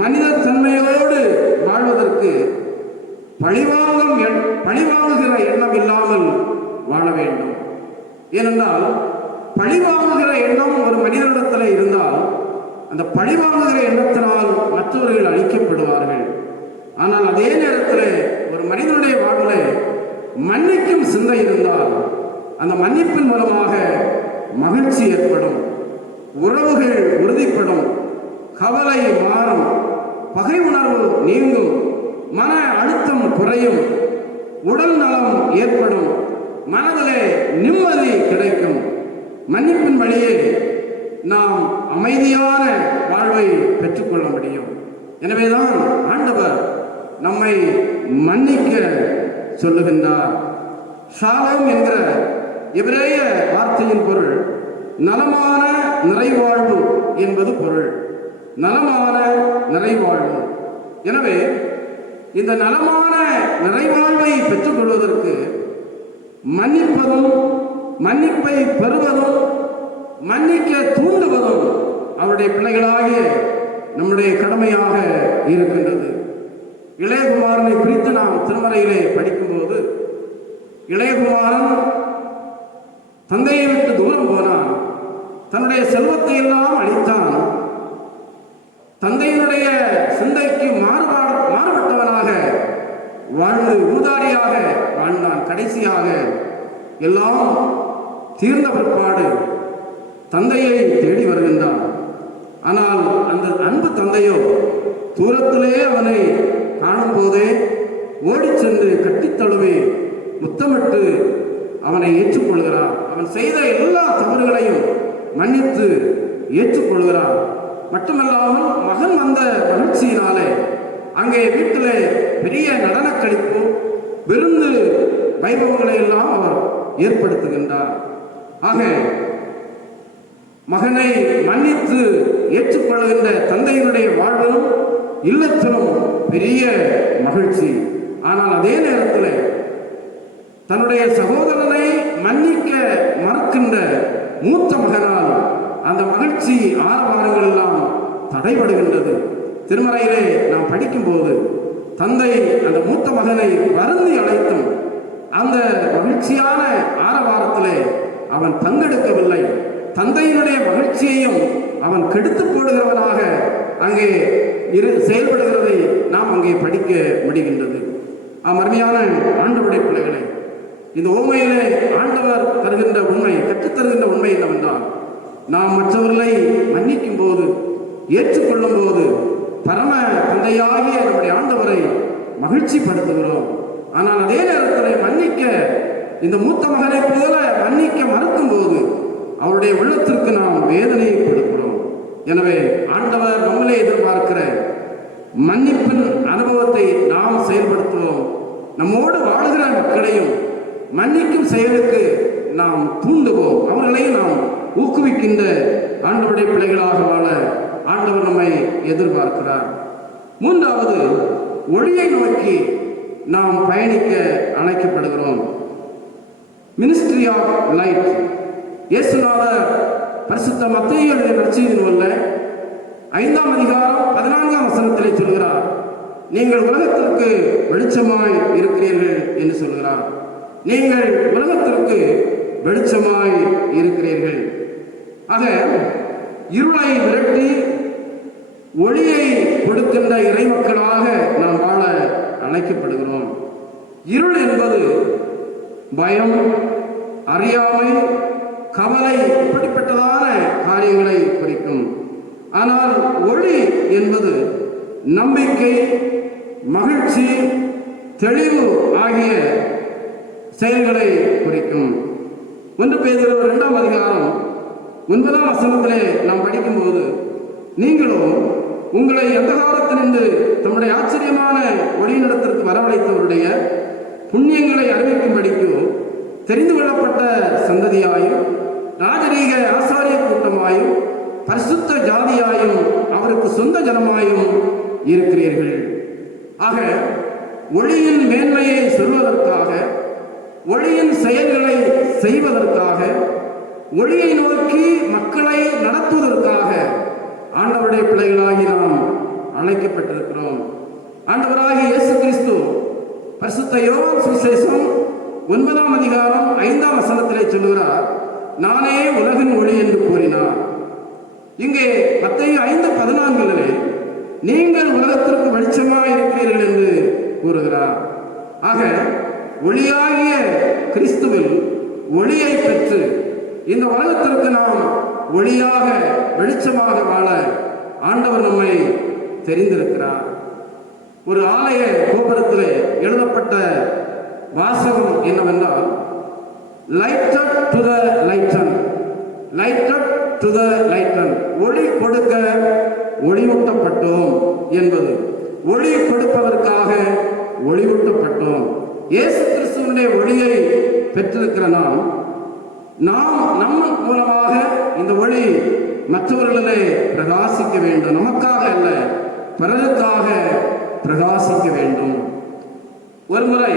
மனித தன்மையோடு வாழ்வதற்கு பழிவாங்குகிற எண்ணம் இல்லாமல் வாழ வேண்டும். ஏனென்றால் பழிவாங்குகிற எண்ணம் ஒரு மனிதனிடத்தில் இருந்தால் அந்த பழிவாங்குகிற எண்ணத்தினால் மற்றவர்கள் அழிக்கப்படுவார்கள். ஆனால் அதே நேரத்தில் ஒரு மனிதனுடைய வாழ்வில் மன்னிக்கும் சிந்தை இருந்தால் அந்த மன்னிப்பின் மூலமாக மகிழ்ச்சி ஏற்படும், உறவுகள் உறுதிப்படும், கவலை மாறும், பகை உணர்வு நீங்கும், மன அழுத்தம் குறையும், உடல் நலம் ஏற்படும், மனதிலே நிம்மதி கிடைக்கும். மன்னிப்பின் வழியே நாம் அமைதியான வாழ்வை பெற்றுக்கொள்ள முடியும். எனவேதான் ஆண்டவர் நம்மை மன்னிக்க சொல்லுகின்றார். ஷாலோம் என்கிற எபிரேய வார்த்தையின் பொருள் நலமான நிறைவாழ்வு என்பது பொருள். நலமான நிறைவாழ்வு. எனவே இந்த நலமான நிறைவாழ்வை பெற்றுக்கொள்வதற்கு மன்னிப்பதும் மன்னிப்பை பெறுவதும் மன்னிக்க தூண்டுவதும் அவருடைய பிள்ளைகளாகிய நம்முடைய கடமையாக இருக்கின்றது. இளையகுமாரனை குறித்து நாம் திருமறையிலே படிக்கும்போது, இளையகுமாரன் தந்தையை விட்டு தூரம் போனான், தன்னுடைய செல்வத்தை எல்லாம் அளித்தான், தந்தையினுடைய சிந்தைக்கு மாறுபட்டவனாக வாழ்ந்து ஊதாரியாக வாழ்ந்தான். கடைசியாக எல்லாம் தீர்ந்த பிற்பாடு தந்தையை தேடி வருகின்றான். ஆனால் அந்த அன்பு தந்தையோ தூரத்திலே அவனை காணும் போதே ஓடி சென்று கட்டித்தழுவி முத்தமிட்டு அவனை ஏற்றுக்கொள்கிறார். அவன் செய்த எல்லா தவறுகளையும் மன்னித்து ஏற்றுக்கொள்கிறார். மட்டுமல்லாமல் மகன் வந்த மகிழ்ச்சியினாலே அங்கே வீட்டிலே பெரிய நடன கழிப்பு, விருந்து வைபவங்களை எல்லாம் அவர் ஏற்படுத்துகின்றார். ஆக மகனை மன்னித்து ஏற்றுக்கொள்கின்ற தந்தையினுடைய வாழ்விலும் இல்லத்திலும் பெரிய மகிழ்ச்சி. ஆனால் அதே நேரத்தில் தன்னுடைய சகோதரனை மன்னிக்க மறுக்கின்ற மூத்த மகனால் அந்த மகிழ்ச்சி ஆரவாரங்கள் எல்லாம் தடைபடுகின்றது. திருமறையிலே நாம் படிக்கும் போது தந்தை அந்த மூத்த மகனை வருந்தி அழைத்தும் அந்த மகிழ்ச்சியான ஆரவாரத்திலே அவன் பங்கெடுக்கவில்லை. தந்தையினுடைய மகிழ்ச்சியையும் அவன் கெடுத்து போடுகிறவனாக அங்கே செயல்படுகிறதை நாம் அங்கே படிக்க முடிகின்றது. அருமையான ஆண்டவருடைய பிள்ளைகளை, இந்த ஓமையிலே ஆண்டவர் தருகின்ற உண்மை, கற்றுத்தருகின்ற உண்மை என்னவென்றால், நாம் மற்றவர்களை மன்னிக்கும் போது, ஏற்றுக்கொள்ளும் போது பரம தந்தையாகிய நம்முடைய ஆண்டவரை மகிழ்ச்சிப்படுத்துகிறோம். ஆனால் அதே நேரத்தில் மன்னிக்க இந்த மூத்த மகனை போல மன்னிக்க மறுக்கும் போது அவருடைய உள்ளத்திற்கு நாம் வேதனையை கொடுக்கிறோம். எனவே ஆண்டவர் நம்மளே எதிர்பார்க்கிற மன்னிப்பின் அனுபவத்தை நாம் செயல்படுத்துவோம். நம்மோடு வாழ்கிற மக்களையும் மன்னிக்கும் செயலுக்கு நாம் தூண்டுவோம். அவர்களையும் நாம் ஊக்குவிக்கின்ற ஆண்டவருடைய பிள்ளைகளாக வாழ ஆண்டவர் நம்மை எதிர்பார்க்கிறார். மூன்றாவது, ஒளியை நோக்கி நாம் பயணிக்க அழைக்கப்படுகிறோம். Ministry of light. இயேசுநாதர் பரிசுத்த மத்தேயு எழுதிய நற்செய்தி நூலில் 5ஆம் அதிகாரம் 14ஆம் வசனத்திலே சொல்கிறார், நீங்கள் உலகத்திற்கு வெளிச்சமாய் இருக்கிறீர்கள் என்று சொல்கிறார். நீங்கள் உலகத்திற்கு வெளிச்சமாய் இருக்கிறீர்கள். ஆக இருளை விரட்டி ஒளியை கொடுக்கின்ற இறைமக்களாக நாம் வாழ அழைக்கப்படுகிறோம். இருள் என்பது பயம், அறியாமை, கவலை, இப்படிப்பட்டதான காரியங்களை குறிக்கும். ஆனால் ஒளி என்பது நம்பிக்கை, மகிழ்ச்சி, தெளிவு ஆகிய செயல்களை குறிக்கும். 1 பேதுரு 2ஆம் அதிகாரம் 9ஆம் வசனத்திலே நாம் படிக்கும்போது, நீங்களோ உங்களை எந்த காலத்திலிருந்து தம்முடைய ஆச்சரியமான ஒளியினிடத்திற்கு வரவழைத்தவருடைய புண்ணியங்களை அறிவிக்கும்படிக்கு தெரிந்து கொள்ளப்பட்ட சந்ததியாயும் ராஜரீக ஆசாரிய கூட்டமாயும் பரிசுத்த ஜாதியாயும் அவருக்கு சொந்த ஜனமாயும் இருக்கிறீர்கள். ஆக ஒளியின் மேன்மையை சொல்வதற்காக, ஒளியின் செயல்களை செய்வதற்காக, ஒளியை நோக்கி மக்களை நடத்துவதற்காக ஆண்டவருடைய பிள்ளைகளாகி நாம் அழைக்கப்பட்டிருக்கிறோம். ஆண்டவராகிய இயேசு கிறிஸ்து பரிசுத்த யோவான் சுவிசேஷம் 9ஆம் அதிகாரம் 5ஆம் வசனத்திலே சொல்லுகிறார், நானே உலகின் ஒளி என்று கூறினார். இங்கே மத்தேயு 5:14 நீங்கள் உலகத்திற்கு வெளிச்சமாய் இருக்கிறீர்கள் என்று கூறுகிறார். ஆக ஒளியாகிய கிறிஸ்துவில் ஒளியை பெற்று இந்த உலகத்திற்கு நாம் ஒளியாக வெளிச்சமாக வாழ ஆண்டவர் நம்மை தெரிந்திருக்கிறார். ஒரு ஆலய கோபுரத்தில் எழுதப்பட்ட வாசகம் என்னவென்றால், lighted to the lighten, lighted to the lighten, ஒளி கொடுக்க ஒளியூட்டப்பட்டோம் என்பது. ஒளி கொடுப்பதற்காக ஒளியூட்டப்பட்டோம். இயேசு கிறிஸ்துவினுடைய ஒளியை பெற்றிருக்கிற நாம் நம்ம மூலமாக இந்த ஒளி மற்றவர்களிலே பிரகாசிக்க வேண்டும். நமக்காக அல்ல, பிறருக்காக பிரகாசிக்க வேண்டும். ஒருமுறை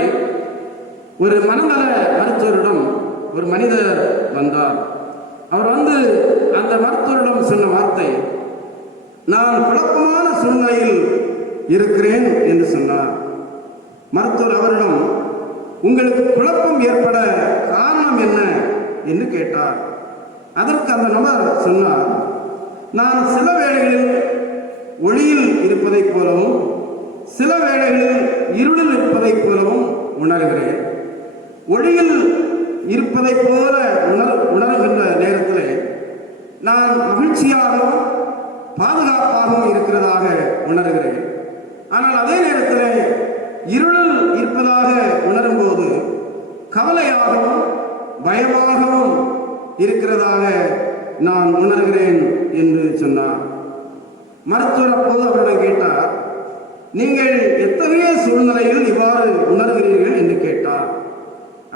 ஒரு மனநல மருத்துவரிடம் ஒரு மனிதர் வந்தார். அவர் வந்து அந்த மருத்துவரிடம் சொன்ன வார்த்தை, நான் குழப்பமான சூழ்நிலையில் இருக்கிறேன் என்று சொன்னார். மருத்துவர் அவரிடம், உங்களுக்கு குழப்பம் ஏற்பட காரணம் என்ன என்று கேட்டார். அதற்கு அந்த நபர் சொன்னார், நான் சில வேளைகளில் ஒளியில் இருப்பதைப் போலவும் சில வேளைகளில் இருளில் இருப்பதைப் போலவும் உணர்கிறேன். ஒளியில் இருப்பதைப் போல உணர்கின்ற நேரத்தில் நான் மகிழ்ச்சியாகவும் பாதுகாப்பாகவும் இருக்கிறதாக உணர்கிறேன். ஆனால் அதே நேரத்தில் இருளில் இருப்பதாக உணரும்போது கவலையாகவும் பயமாகவும் இருக்கிறதாக நான் உணர்கிறேன் என்று சொன்னார். மருத்துவர் அப்போது அவரிடம் கேட்டார், நீங்கள் எத்தகைய சூழ்நிலையில் இவ்வாறு உணர்கிறீர்கள் என்று கேட்டார்.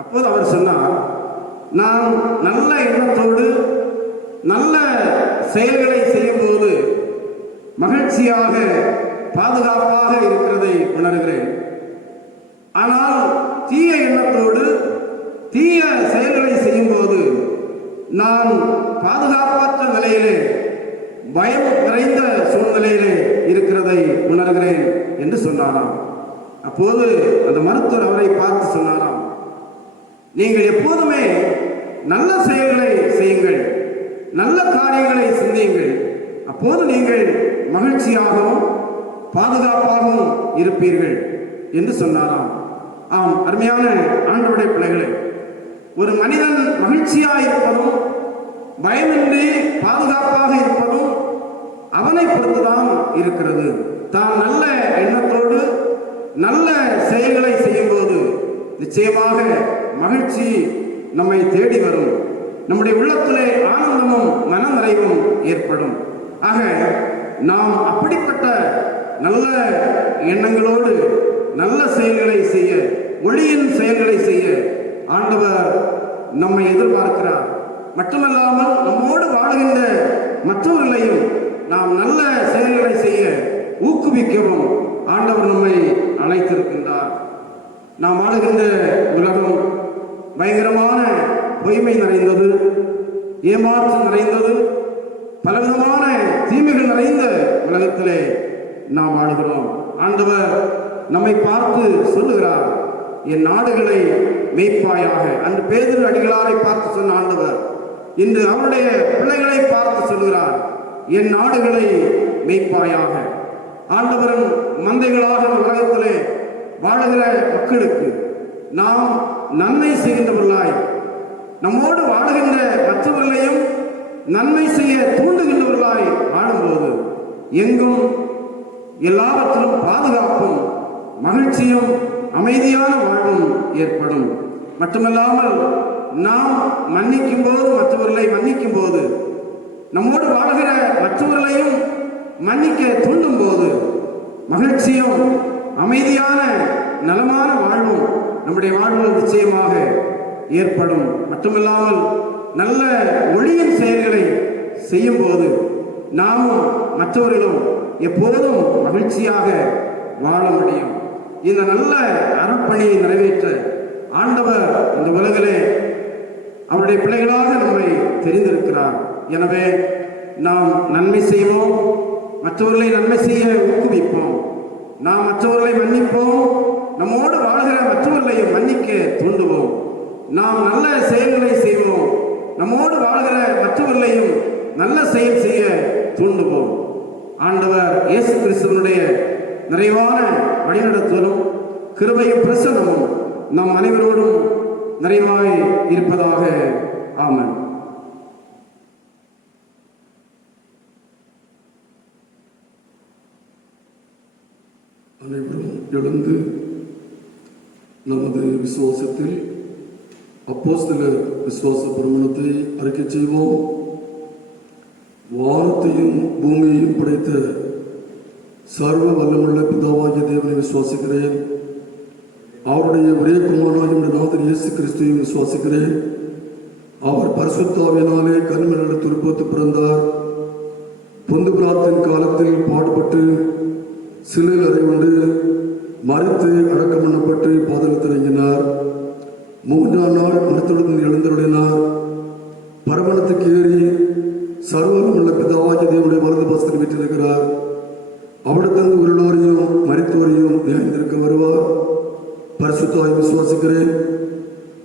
அப்போது அவர் சொன்னார், நான் நல்ல எண்ணத்தோடு நல்ல செயல்களை செய்யும் போது மகிழ்ச்சியாக பாதுகாப்பாக இருக்கிறதை உணர்கிறேன். ஆனால் தீய எண்ணத்தோடு தீய செயல்களை செய்யும் போது நான் பாதுகாப்பற்ற நிலையிலே பயம் நிறைந்த சூழ்நிலையிலே இருக்கிறதை உணர்கிறேன் என்று சொன்னாராம். அப்போது அந்த மருத்துவர் அவரை பார்த்து சொன்னாராம், நீங்கள் எப்போதுமே நல்ல செயல்களை செய்யுங்கள், நல்ல காரியங்களை சிந்தியுங்கள், அப்போது நீங்கள் மகிழ்ச்சியாகவும் பாதுகாப்பாகவும் இருப்பீர்கள் என்று சொன்னாராம். ஆம், அருமையான ஆண்டவருடைய பிள்ளைகளே, ஒரு மனிதன் மகிழ்ச்சியாக இருப்பதும் பயமின்றி பாதுகாப்பாக இருப்பதும் அவனை பொறுத்துதான் இருக்கிறது. தான் நல்ல எண்ணத்தோடு நல்ல செயல்களை செய்யும் போது நிச்சயமாக மகிழ்ச்சி நம்மை தேடி வரும். நம்முடைய உள்ளத்திலே ஆனந்தமும் மன நிறைவும் ஏற்படும். ஆக நாம் அப்படிப்பட்ட நல்ல எண்ணங்களோடு நல்ல செயல்களை செய்ய, ஒளியின் செயல்களை செய்ய ஆண்டவர் நம்மை எதிர்பார்க்கிறார். மட்டுமல்லாமல் நம்மோடு வாழுகின்ற மற்றவர்களையும் நாம் நல்ல செயல்களை செய்ய ஊக்குவிக்கவும் ஆண்டவர் நம்மை அழைத்திருக்கின்றார். நாம் வாழுகின்ற உலகம் பயங்கரமான பொய்மை நிறைந்தது, ஏமாற்று நிறைந்தது, பலவிதமான தீமைகள் நிறைந்த உலகத்திலே நாம் வாழுகிறோம். ஆண்டவர் நம்மை பார்த்து சொல்லுகிறார், என் நாடுகளை மேய்ப்பாயாக. அன்று பேதுரு அடிகளாரை பார்த்து சொன்ன ஆண்டவர் இன்று அவருடைய பிள்ளைகளை பார்த்து சொல்லுகிறார், என் நாடுகளை மேய்ப்பாயாக. ஆண்டவரின் மந்தைகளாக உலகத்திலே வாழுகிற மக்களுக்கு நாம் நன்மை செய்கின்றவர்களாய், நம்மோடு வாழுகின்ற மற்றவர்களையும் நன்மை செய்ய தூண்டுகின்றவர்களாய் வாழும்போது எங்கும் எல்லாவற்றிலும் பாதுகாப்பும் மகிழ்ச்சியும் அமைதியான வாழ்வும் ஏற்படும். மட்டுமல்லாமல் நாம் மன்னிக்கும் போது, மற்றவர்களை மன்னிக்கும் போது, நம்மோடு வாழ்கிற மற்றவர்களையும் மன்னிக்க தூண்டும் போது மகிழ்ச்சியும் அமைதியான நலமான வாழ்வும் நம்முடைய வாழ்வில் நிச்சயமாக ஏற்படும். மட்டுமில்லாமல் நல்ல ஒளியின் செயல்களை செய்யும் போது நாமும் மற்றவர்களும் எப்போதும் மகிழ்ச்சியாக வாழ முடியும். இந்த நல்ல அறப்பணியை நிறைவேற்ற ஆண்டவர் இந்த உலகிலே அவருடைய பிள்ளைகளாக நம்மை தெரிந்திருக்கிறார். எனவே நாம் நன்மை செய்வோம், மற்றவர்களை நன்மை செய்ய ஊக்குவிப்போம். நாம் மற்றவர்களை மன்னிப்போம், நம்மோடு வாழ்கிற மற்றவர்களையும் மன்னிக்க தூண்டுவோம். நாம் நல்ல செயல்களை செய்வோம், நம்மோடு வாழ்கிற மற்றவர்களையும் நல்ல செயல் செய்ய தூண்டுவோம். ஆண்டவர் இயேசு கிறிஸ்துவனுடைய நிறைவான வழிநடத்தலும் கிருபையும் பிரசன்னமும் நம் அனைவரோடும் நிறைவாய் இருப்பதாக. ஆமென். அனைவரும் எழுந்து நமது விசுவாசத்தில் அப்போஸ்தலர் விசுவாச பிரமாணத்தை அறிக்கை செய்வோம். வானத்தையும் பூமியையும் படைத்த சர்வ வல்லமுள்ள பிதாவாகிய தேவனை விசுவாசிக்கிறேன். அவருடைய ஒரே குமாரனாகிய நம்முடைய நாதர் இயேசு கிறிஸ்துவையும் விசுவாசிக்கிறேன். அவர் பரிசுத்த ஆவியினாலே கன்னிமரியாள் துருப்பத்து பிறந்தார். பொந்து பிலாத்தின் காலத்தில் பாடுபட்டு சிலுவையில் அறையுண்டு மரித்து அடக்கம் பண்ணப்பட்டு பாதாளத்தில் இறங்கினார். 3ஆம் நாள் மரித்தெழுந்து எழுந்தருளினார். பரமணத்துக்கு ஏறி சர்வவல்லமையுள்ள பிதாவாகிய தேவனுடைய வலது பாசத்தில் வீற்றிருக்கிறார். அவரிடத்திலிருந்து உயிரோரையும் மரித்தோரையும் நியாயந்திருக்க வருவார். பரிசுத்த ஆவியை விசுவாசிக்கிறேன்.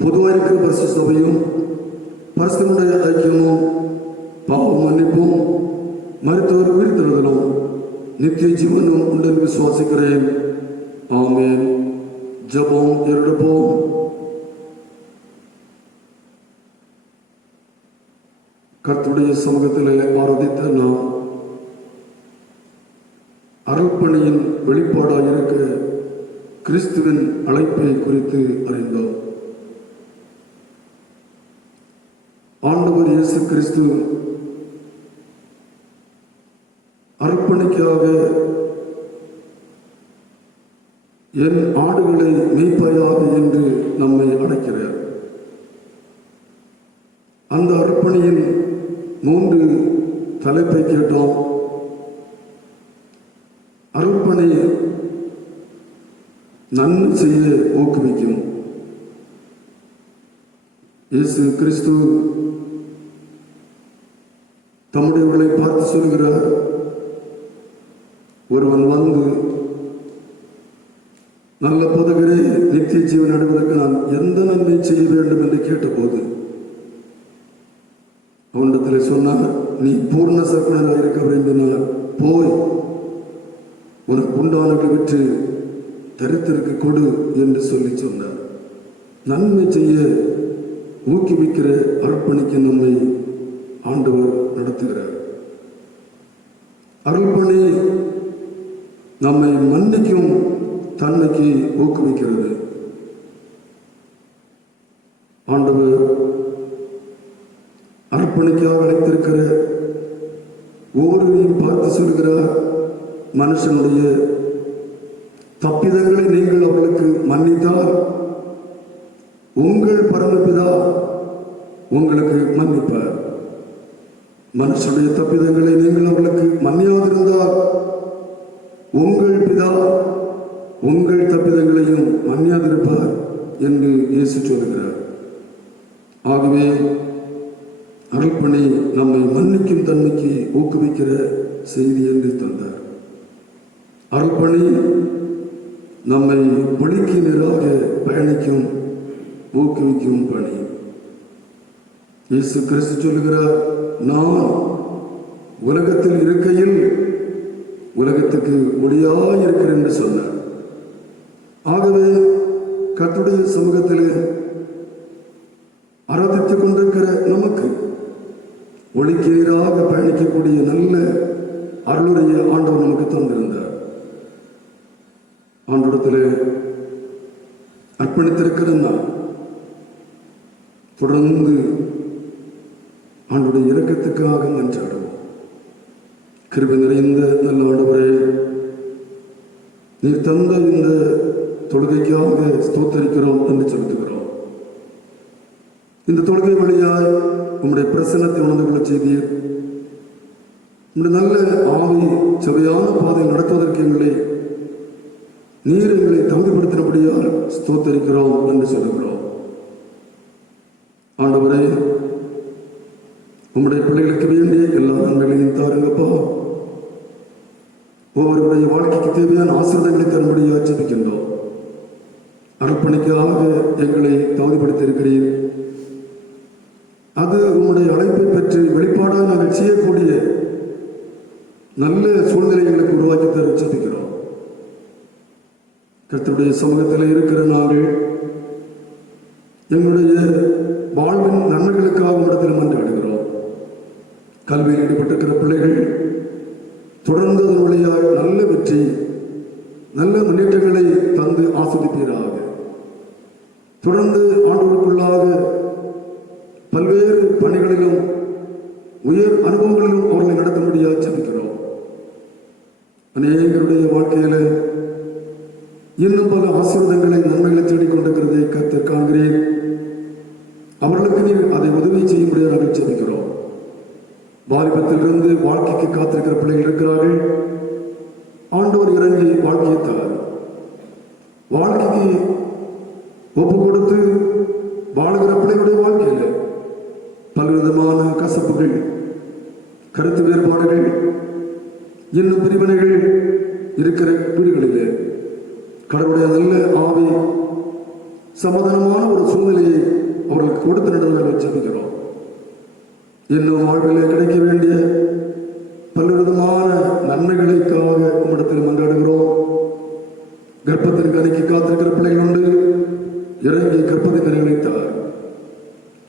பொதுவாக இருக்கிற பரிசுத்த சபையும் பரிசுத்தனுடைய ஐக்கியமும் பாவம் மன்னிப்பும் மரித்தோர் உயிர்த்தெழுதலும் நித்திய ஜீவனும் உண்டு விசுவாசிக்கிறேன். ஆமென். ஜெபம் ஏறெடுப்போம். கர்த்தருடைய சமூகத்திலே ஆராதித்த நாம் அருள்பணியின் வெளிப்பாடாக இருக்க கிறிஸ்துவின் அழைப்பை குறித்து அறிந்தோம். ஆண்டவர் இயேசு கிறிஸ்து அர்ப்பணிக்காக என் ஆடுகளை மேய்ப்பாயாக என்று நம்மை அழைக்கிறார். அந்த அர்ப்பணியின் 3 தலைப்பை கேட்டோம். அர்ப்பணி நன்மை செய்ய ஊக்குவிக்கும். இயேசு கிறிஸ்து தம்முடையவர்களை பார்த்து சொல்கிறார், ஒருவன் வந்து நல்ல போதகரே, நித்திய ஜீவன் அடைவதற்கு நான் எந்த நன்மை செய்ய வேண்டும் என்று கேட்டபோது அவனிடத்தில் சொன்னார், நீ பூர்ண சர்க்குணராக இருக்க விரும்பினார், போய் உனக்கு உண்டானவர்களை விற்று தரித்திற்கு கொடு என்று சொல்லி சொன்னார். நன்மை செய்ய ஊக்குவிக்கிற அர்ப்பணிக்க நம்மை ஆண்டவர் நடத்துகிறார். அர்ப்பணி நம்மை மன்னிக்கும் தன்மைக்கு ஊக்குவிக்கிறது. ஆண்டவர் அர்ப்பணிக்காக அழைத்திருக்கிற ஒவ்வொருவரையும் பார்த்து சொல்கிறார், மனுஷனுடைய தப்பிதங்களை நீங்கள் அவர்களுக்கு மன்னித்தால் உங்கள் பரமபிதா உங்களுக்கு மன்னிப்பார். மனுஷனுடைய தப்பிதங்களை நீங்கள் அவர்களுக்கு மன்னியாதிருந்தால் உங்கள் பிதா உங்கள் தப்பிதங்களையும் மன்னியாதிருப்பார் என்று இயேசு சொல்கிறார். ஆகவே அருள்பணி நம்மை மன்னிக்கும் தன்மைக்கு ஊக்குவிக்கிற செய்தி என்று தந்தார். அருள்பணி நம்மை வழிக்கு நேராக பயணிக்கும் ஊக்குவிக்கும் பணி. இயேசு கிறிஸ்து சொல்லுகிறார், நான் உலகத்தில் இருக்கையில் உலகத்துக்கு ஒளியாயிருக்கிறேன் என்று சொன்னார். ஆகவே கர்த்தருடைய சமூகத்திலே ஆராதித்துக் கொண்டிருக்கிற நமக்கு ஒளிக்கு எதிராக பயணிக்கக்கூடிய நல்ல அருளுடைய ஆண்டவர் நமக்கு தந்திருந்தார். ஆண்டவரிடத்திலே அர்ப்பணித்திருக்கிற நாம் தொடர்ந்து ஆண்டவருடைய இரக்கத்துக்காக மன்றாடுவோம். கிருபை நிறைந்த நல்ல ஆண்டவரே, நீர் தந்த இந்த தொழுகைக்காக ஸ்தோத்தரிக்கிறோம் என்று செலுத்துகிறோம். இந்த தொழுகை வழியாய் உம்முடைய பிரசன்னத்தை உணர்ந்து கொள்ள செய்தீர். உம்முடைய நல்ல ஆவி செவையான பாதை நடத்துவதற்கு நீர் எங்களை தகுதிப்படுத்தினபடியால் ஸ்தோத்தரிக்கிறோம் என்று சொல்லுகிறோம். ஆண்டவரே, உம்முடைய பிள்ளைகளுக்கு வேண்டிய எல்லா நன்மைகளையும் தாருங்கப்பா. ஒவ்வொருவருடைய வாழ்க்கைக்கு தேவையான ஆசீர்வாதங்களை தரும்படியாக ஜெபிக்கின்றோம். அர்ப்பணிக்காக எங்களை தகுதிப்படுத்தி இருக்கிறீர். அது உங்களுடைய அழைப்பை பெற்று வெளிப்பாடாக நாங்கள் செய்யக்கூடிய நல்ல சூழ்நிலை எங்களுக்கு உருவாக்கி தர ஜெபிக்கிறோம். கர்த்தருடைய சமூகத்தில் இருக்கிற நாங்கள் எங்களுடைய வாழ்வின் நன்மைகளுக்காக இடத்தில் மன்றாடுகிறோம். கல்வியில் ஈடுபட்டிருக்கிற பிள்ளைகள் தொடர்ந்து அதன் வழியாக நல்ல வெற்றி, நல்ல முன்னேற்றங்களை தந்து ஆஸ்வதிப்பீராக. தொடர்ந்து ஆண்டவருக்குள்ளாக பல்வேறு பணிகளிலும் உயர் அனுபவங்களிலும் அவர்களை நடத்தும்படியாக ஜெபிக்கிறோம். அநேகருடைய வாழ்க்கையில இன்னும் பல ஆசீர்வாதங்களை நன்மைகளை தேடிக்கொண்டிருக்கிறதை கர்த்தர் காண்கிறேன். அவர்களுக்கு நீர் அதை உதவி செய்யும்படியாக நாங்கள் ஜெபிக்கிறோம். வாலிபத்திலிருந்து வாழ்க்கைக்கு காத்திருக்கிற பிள்ளைகள் இருக்கிறார்கள். ஆண்டவர் இறங்கி வாழ்க்கையை தார். வாழ்க்கைக்கு ஒப்பு கொடுத்து வாழ்கிற பிள்ளைகளுடைய வாழ்க்கையில் பல்விதமான கசப்புகள், கருத்து வேறுபாடுகள், இன்னும் பிரிவினைகள் இருக்கிற வீடுகளிலே கடவுளுடைய நல்ல ஆவி சமாதானமான ஒரு சூழ்நிலையை அவர்களுக்கு கொடுத்து நடந்து ஜெபிக்கிறோம். இன்னும் வாழ்விலே கிடைக்க வேண்டிய பல்விதமான நன்மைகளுக்காக உம்மிடத்தில் மன்றாடுகிறோம். கர்ப்பத்தின் கனிக்கு காத்திருக்கிற பிள்ளைகள் உண்டு. இறங்கி கர்ப்பத்தின் கனிகளை தார்.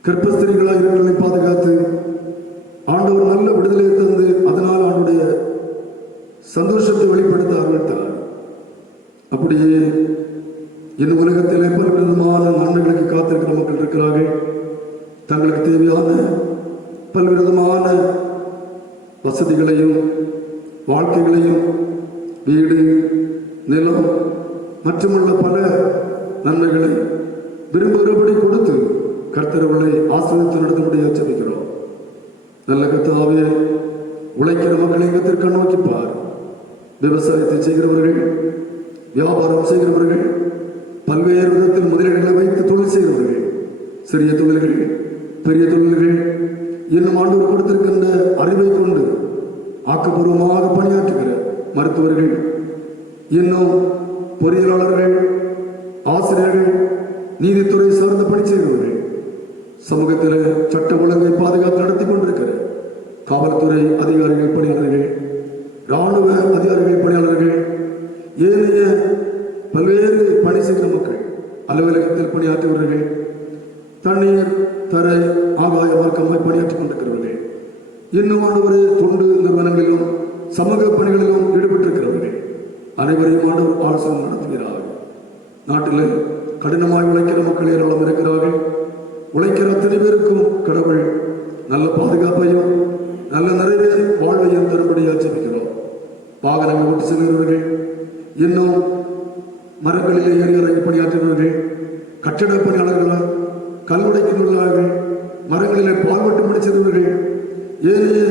கர்ப்பஸ்திரிகளாக இருக்கிறவர்களை பாதுகாத்து ஆண்டவர் நல்ல விடுதலையை தந்து அதனால் அவனுடைய சந்தோஷத்தை வெளிப்படுத்த ஆரம்பித்தார். அப்படியே இந்த உலகத்திலே பல்விதமான நன்மைகளுக்கு காத்திருக்கிற மக்கள் இருக்கிறார்கள். தங்களுக்கு தேவையான பல்விதமான வசதிகளையும் வாழ்க்கைகளையும் வீடு, நிலம் மற்றுமுள்ள பல நன்மைகளை விரும்புகிறபடி கொடுத்து கர்த்தர்களை ஆசீர்வதித்து நடத்தும்படியாக ஜெபிக்கிறோம். நல்ல கர்த்தாவே, உழைக்கிற மக்களை கர்த்தர் நோக்கிப்பார். விவசாயத்தை செய்கிறவர்கள், வியாபாரம் செய்கிறவர்கள், பல்வேறு விதத்தில் முதலீடுகளை வைத்து தொழில் செய்கிறவர்கள், சிறிய தொழில்கள், பெரிய தொழில்கள், இன்னும் ஆண்டவர் கொடுத்திருக்கின்ற அறிவை கொண்டு ஆக்கப்பூர்வமாக பணியாற்றுகிற மருத்துவர்கள், இன்னும் பொறியியலாளர்கள், ஆசிரியர்கள், நீதித்துறை சார்ந்த பணி செய்கிறவர்கள், சமூகத்தில் சட்ட ஒழுங்கை பாதுகாத்து நடத்தி கொண்டிருக்கிற காவல்துறை அதிகாரிகள், பணியாளர்கள், இராணுவ அதிகாரிகள், பணியாளர்கள், ஏனைய பல்வேறு பணி செய்கிற மக்கள், அலுவலகத்தில் பணியாற்றுபவர்கள், தண்ணீர், தரை, ஆகாய மார்க்கமாய் பணியாற்றிக் கொண்டிருக்கிறவர்கள், இன்னும் ஆண்டவர் தொண்டு நிறுவனங்களிலும் சமூக பணிகளிலும் ஈடுபட்டிருக்கிறவர்கள் அனைவரையும் ஆண்டவர் ஆலோசனை நடத்துகிறார்கள். நாட்டில் கடினமாய் உழைக்கிற மக்கள் ஏராளம் இருக்கிறார்கள். உழைக்கிற அத்தனை பேருக்கும் கடவுள் நல்ல பாதுகாப்பையும் நல்ல நிறைவே வாழ்வையும் தரும்படியாக ஜெபிக்கிறோம். வாகனங்கள் ஓட்டி செல்கிறவர்கள், இன்னும் மரங்களிலே ஏறி இறங்கி பணியாற்றுகிறவர்கள், கட்டட பணியாளர்கள், கல்லுடைக்கின்றார்கள், மரங்களிலே பால்வட்டம் முடிச்சிருவர்கள், ஏனைய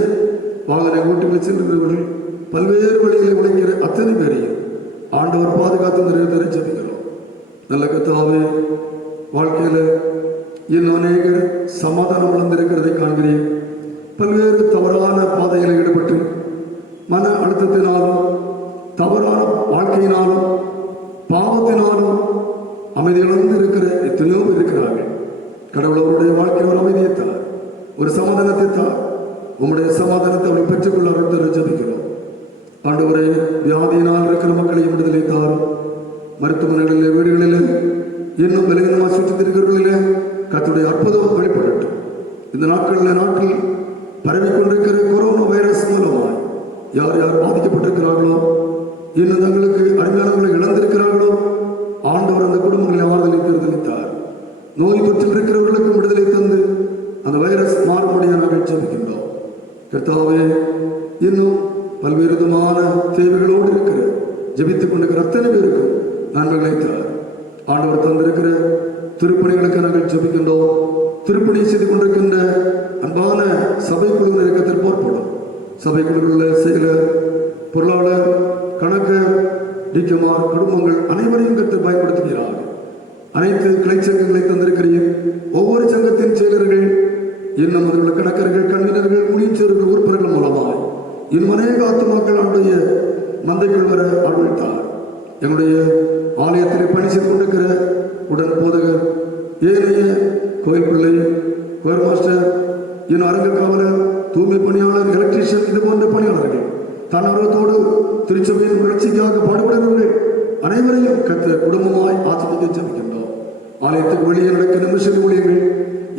வாகன ஓட்டுகளை செல்கிறவர்கள், பல்வேறு வழிகளை உழைக்கிற அத்தனை பேரையும் ஆண்டவர் பாதுகாத்து நிறைவேற ஜெபிக்கிறோம். நல்ல கர்த்தாவே, வாழ்க்கையில் இன்னும் அநேகர் சமாதானம் வளர்ந்திருக்கிறதை காண்கிறேன். பல்வேறு தவறான பாதையில் ஈடுபட்டு மன அழுத்தத்தினாலும் தவறான வாழ்க்கையினாலும் பாவத்தினாலும் அமைதி இழந்து இருக்கிற எத்தனையோ இருக்கிறார்கள். கடவுள் அவருடைய வாழ்க்கையில் ஒரு அமைதியை தார், ஒரு சமாதானத்தை தார். உம்முடைய சமாதானத்தை அவளை பெற்றுக்கொள்ள அருள் ஜெபிக்கிறோம். ஆண்டவரே, வியாதியினால் இருக்கிற மக்களையும் விடுதலை தாரும். மருத்துவமனைகளிலே, வீடுகளிலே, இன்னும் விலகினமாக சுற்றித் திருக்கிறவர்களிலே கர்த்தருடைய அற்புதம் வெளிப்படட்டும். இந்த நாட்டில் பரவிக்கொண்டிருக்கிற கொரோனா வைரஸ் மூலமாய் யார் யார் பாதிக்கப்பட்டிருக்கிறார்களோ, இன்னும் தங்களுக்கு அருமையானவர்களை இழந்திருக்கிறார்களோ, ஆண்டவர் அந்த குடும்பங்களை ஆறுதலை தேர்ந்தெடுத்தார். நோய் தொற்றில் இருக்கிறவர்களுக்கும் விடுதலை தந்து அந்த வைரஸ் மாறுபடியாக நாங்கள் ஜெபிக்கின்றோம். கர்த்தாவே, இன்னும் பல்வேறு விதமான தேவைகளோடு இருக்கிற ஜெபித்துக் கொண்டிருக்கிற அத்தனை பேருக்கும் நன்மைகளை தார். ஆண்டவர் தந்திருக்கிற திருப்பணிகளுக்கு நாங்கள் ஜெபிக்கின்றோம். திருப்பணி செய்து கொண்டிருக்கின்ற அன்பான சபை குழுவினர் இயக்கத்தில் போர்ப்படும் சபை குழுவில் செயலர், பொருளாளர், கணக்கர், டிகமார் குடும்பங்கள் அனைவரையும் கருத்து பயன்படுத்துகிறார்கள். அனைத்து கிளை சங்கங்களை தந்திருக்கிறீர். ஒவ்வொரு சங்கத்தின் செயலர்கள், இன்னும் அதில் உள்ள கணக்கர்கள், கண்வீனர்கள், ஊழியர்கள், உறுப்பினர்கள் மூலமாக இன்னும் அநேக ஆத்துமாக்கள் அவருடைய மந்தைக்குள் வர அருள்த்தார். எங்களுடைய ஆலயத்தில் பணி செய்து கொண்டிருக்கிற உடன் போதகர், ஏனைய கோயில் பிள்ளை, கோயில் மாஸ்டர், இன்னும் அரங்க காவலர், தூய்மை பணியாளர், எலக்ட்ரீஷியன், இது போன்ற பணியாளர்கள், தன்னார்வத்தோடு திருச்சபையின் வளர்ச்சிக்காக பாடுபடுகிறவர்கள் அனைவரையும் கர்த்தர் குடும்பமாய் ஆசிர்வதிக்க ஜெபிக்கின்றோம். ஆலயத்துக்கு வெளியே நடக்கிற மிஷன் ஊழியர்கள்,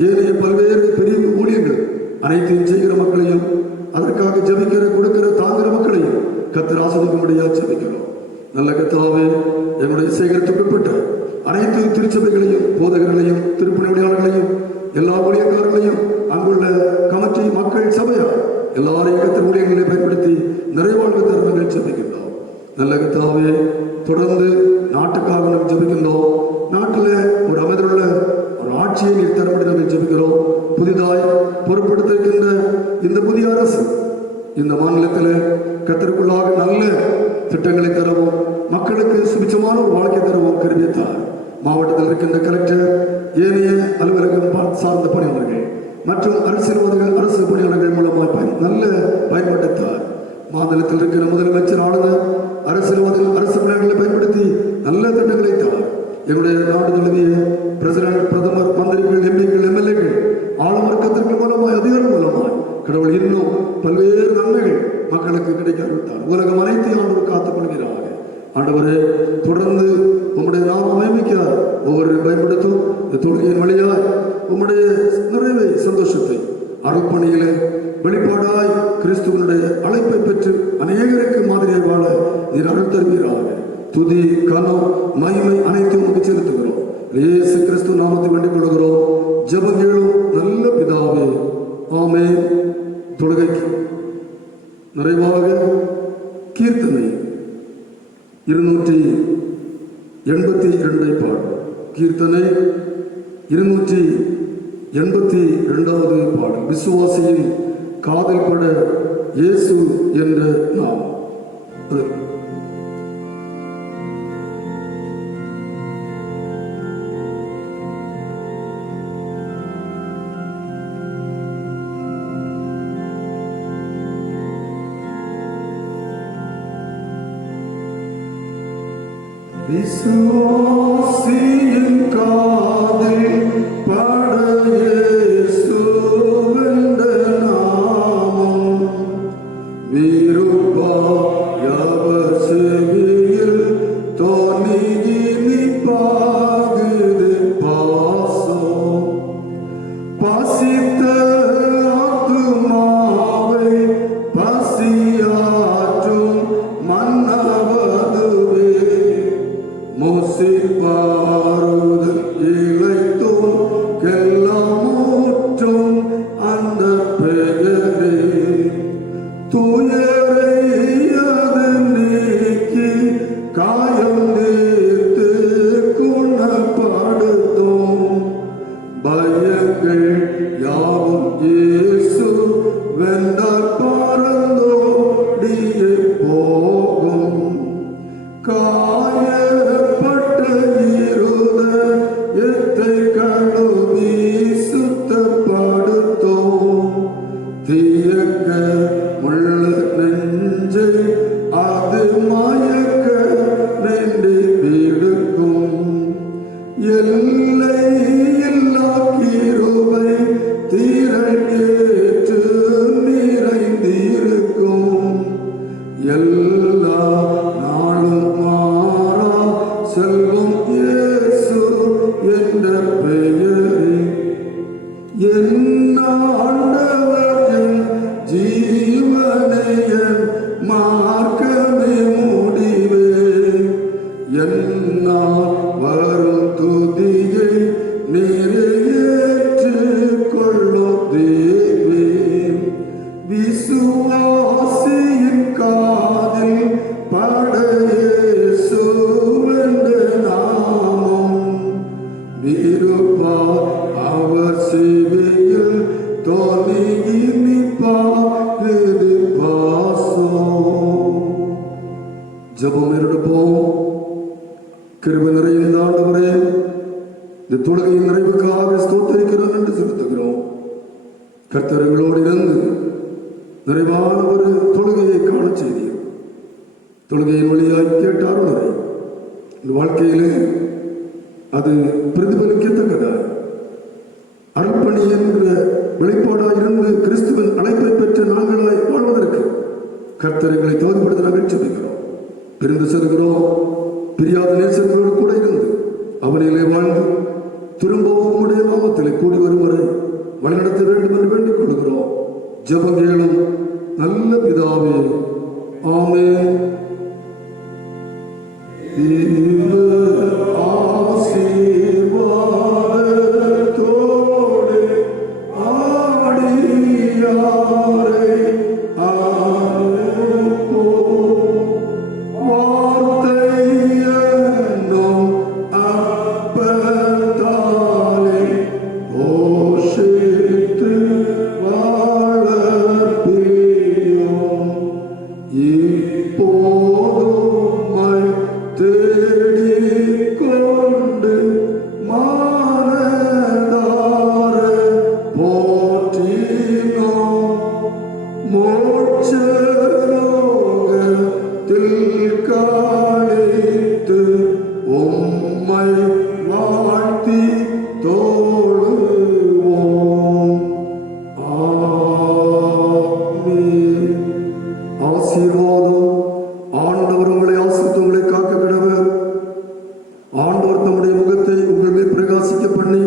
ஏனைய பல்வேறு பெரிய ஊழியர்கள் அனைத்தையும் செய்கிற மக்களையும், அதற்காக ஜெபிக்கிற, கொடுக்கிற, தாங்குகிற மக்களையும் கர்த்தர் ஆசீர்வதிக்கும்படியாக ஜெபிக்கிறோம். நல்ல கர்த்தாவே, எங்களுடைய சேகரித்துக்கப்பட்ட அனைத்து திருச்சபைகளையும், போதகர்களையும், திருப்பணியாளர்களையும், எல்லா ஊழியக்காரர்களையும், அங்குள்ள கமிட்டி, மக்கள், சபையார் எல்லாரையும் கர்த்தர் ஊழியர்களை பயன்படுத்தி நிறைவாழ்வு தருணங்கள் ஜெபிக்கின்றோம். நல்ல கர்த்தாவே, தொடர்ந்து நாட்டுக்காக நாம் ஜெபிக்கின்றோம். நாட்டில் ஒரு அமைதியுள்ள ஒரு ஆட்சியை நீர் தரும்படி நாங்கள் ஜெபிக்கிறோம். புதிதாய் பொறுப்படுத்திருக்கின்ற இந்த புதிய அரசு இந்த மாநிலத்தில் கர்த்தருக்குள்ளாக நல்ல திட்டங்களை தரவும், மக்களுக்கு சுபிச்சமான ஒரு வாழ்க்கை தரவும் கருவித்தார். மாவட்டத்தில் இருக்கின்ற கலெக்டர், ஏனைய அலுவலகம் சார்ந்த பணியாளர்கள் மற்றும் அரசியல்வாதிகள், அரசு பணியாளர்கள் மூலமாக நல்ல பயன்படுத்தார். மாநிலத்தில் இருக்கிற முதலமைச்சர், ஆளுநர், அரசியல்வாதிகள், அரசு பணியாளர்களை பயன்படுத்தி நல்ல திட்டங்களை தார். எங்களுடைய நாடு தழுவிய பிரசிடன்ட், பிரதமர், மந்திரிகள், எம்பிக்கள், எம்எல்ஏக்கள், ஆளுநர்க்கத்திற்கு மூலமாய், அதிகாரம் மூலமாய் கடவுள் இன்னும் பல்வேறு நன்மைகள் மக்களுக்கு கிடைக்க அருள்த்தார். உலகம் அனைத்தையும் ஆண்டவர் காத்துக் கொள்கிறார். ஆண்டவரே, தொடர்ந்து உம்முடைய நாம அமைமிக்க ஒவ்வொரு பயன்படுத்தும் இந்த தொழுகையின் வழியாய் உம்முடைய நிறைவை, சந்தோஷத்தை அருள்பணியிலே வெளிப்பாடாய் கிறிஸ்துவனுடைய அழைப்பை பெற்று அநேகருக்கு மாதிரியை வாழ நீர் அருள் தருவீராக. துதி, கனம், மகிமை அனைத்தும் உங்களுக்கு செலுத்துகிறோம். இயேசு கிறிஸ்து நாமத்தை வேண்டிக் கொள்கிறோம். ஜெபங்களும் நல்ல பிதாவே, ஆமென். தொழுகைக்கு நிறைவாக கீர்த்தனை 282 பாடல். கீர்த்தனை 282வது பாடல். விசுவாசியின் காதல் பட இயேசு என்ற நாம். விசுவாசியின் காதல் பட இயேசு என்ற நாமம் விருப்பாயவர் செவியில் தோன்றி இனிப்பாகுது பாசம். பசித்த ஆத்துமாவை பசியாற்றும் மன்னவதுவே, மூசிப்பாருதல் இழைத்தோம் கெல்லாமூற்றும் அந்த பெயரே. துயரை அது நீக்கி காயம் தீர்த்து குணப்படுத்தும். பயங்கள் யாவும் இயேசு வென்றார் பறந்தோடியே போகும். காயப்பட்ட இருதயத்தை கழுவி சுத்தப்படுத்தும். தீயக்க முள்ள நெஞ்சை அது மயக்க நெண்டி விடுக்கும். எல்லை இல்லா கிருபை தீரேற்று நிறைந்திருக்கும். எல்லா நாளும் மாறா செல்லும் இயேசு என்ற பெயரே. என் ஆண்டவர் என் ஜீவனே, என் மார்க்கமே முடிவே. என்னால் வரும் துதியை நிறைவேற்றிக் கொள்ளும் தேவே. விசுவாசியின் காதில் பட இயேசு என்ற நாமம் விருப்பா அவர் செவியில் தோன்றி இனிப்பாகுது பாசம். ஜெபம் எடுப்போம். கிருபை நிறைந்த ஆண்டவரே, இந்த தொழுகையின் நிறைவுக்காக ஸ்தோத்திரிக்கிறோம் என்று செலுத்துகிறோம். கர்த்தர்களோடு இருந்து நிறைவான ஒரு தொழுகையை காண செய்தீர். தொழுகையின் வழியாய் கேட்டார் உணரை இந்த வாழ்க்கையிலே அது பிரதிபலிக்கத்தக்கதா அர்ப்பணி என்ற வெளிப்பாடாய் இருந்து கிறிஸ்துவின் அழைப்பை பெற்ற நாங்களாய் வாழ்வதற்கு கர்த்தர்களை தகுதிப்படுத்த நாங்கள் ஜெபிக்கிறோம். பிரிந்து செல்கிறோம். பிரியாத நேசர்களோடு கூட இருந்து அவனிலே வாழ்ந்து திரும்பவும் உம்முடைய நாமத்திலே கூடி வரும் வரை வழிநடத்த வேண்டும் என்று வேண்டிக் கொள்கிறோம். ஜெபங்கேளும் நல்ல பிதாவே, ஆமென். ஆசீர்வாதத்தோடு ஆடியாரை அனுப்பும் வார்த்தை என்னும் அப்பத்தாலே போஷித்து வளர்ப்பியும் இப்போதும்மை தேடிக்கொண்டு மானதார போற்றினோம். மோட்சலோகத்தில் காணித்து உம்மை வாழ்த்தி தோழுவோம். ஆமென். ஆசீர்வாதம். ஆண்டவர் உங்களை ஆசீர்வதித்து உங்களை காக்க கடவர். ஆண்டவர் தம்முடைய முகத்தை உங்கள் மேல் பிரகாசிக்க பண்ணி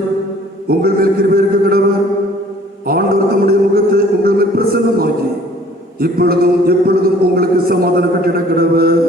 உங்கள் மேல் கிருபை இருக்க கடவர். ஆண்டவர் தம்முடைய முகத்தை உங்கள் மேல் பிரசன்னமாக்கி இப்பொழுதும் எப்பொழுதும் உங்களுக்கு சமாதானம் கட்டிட கடவர்.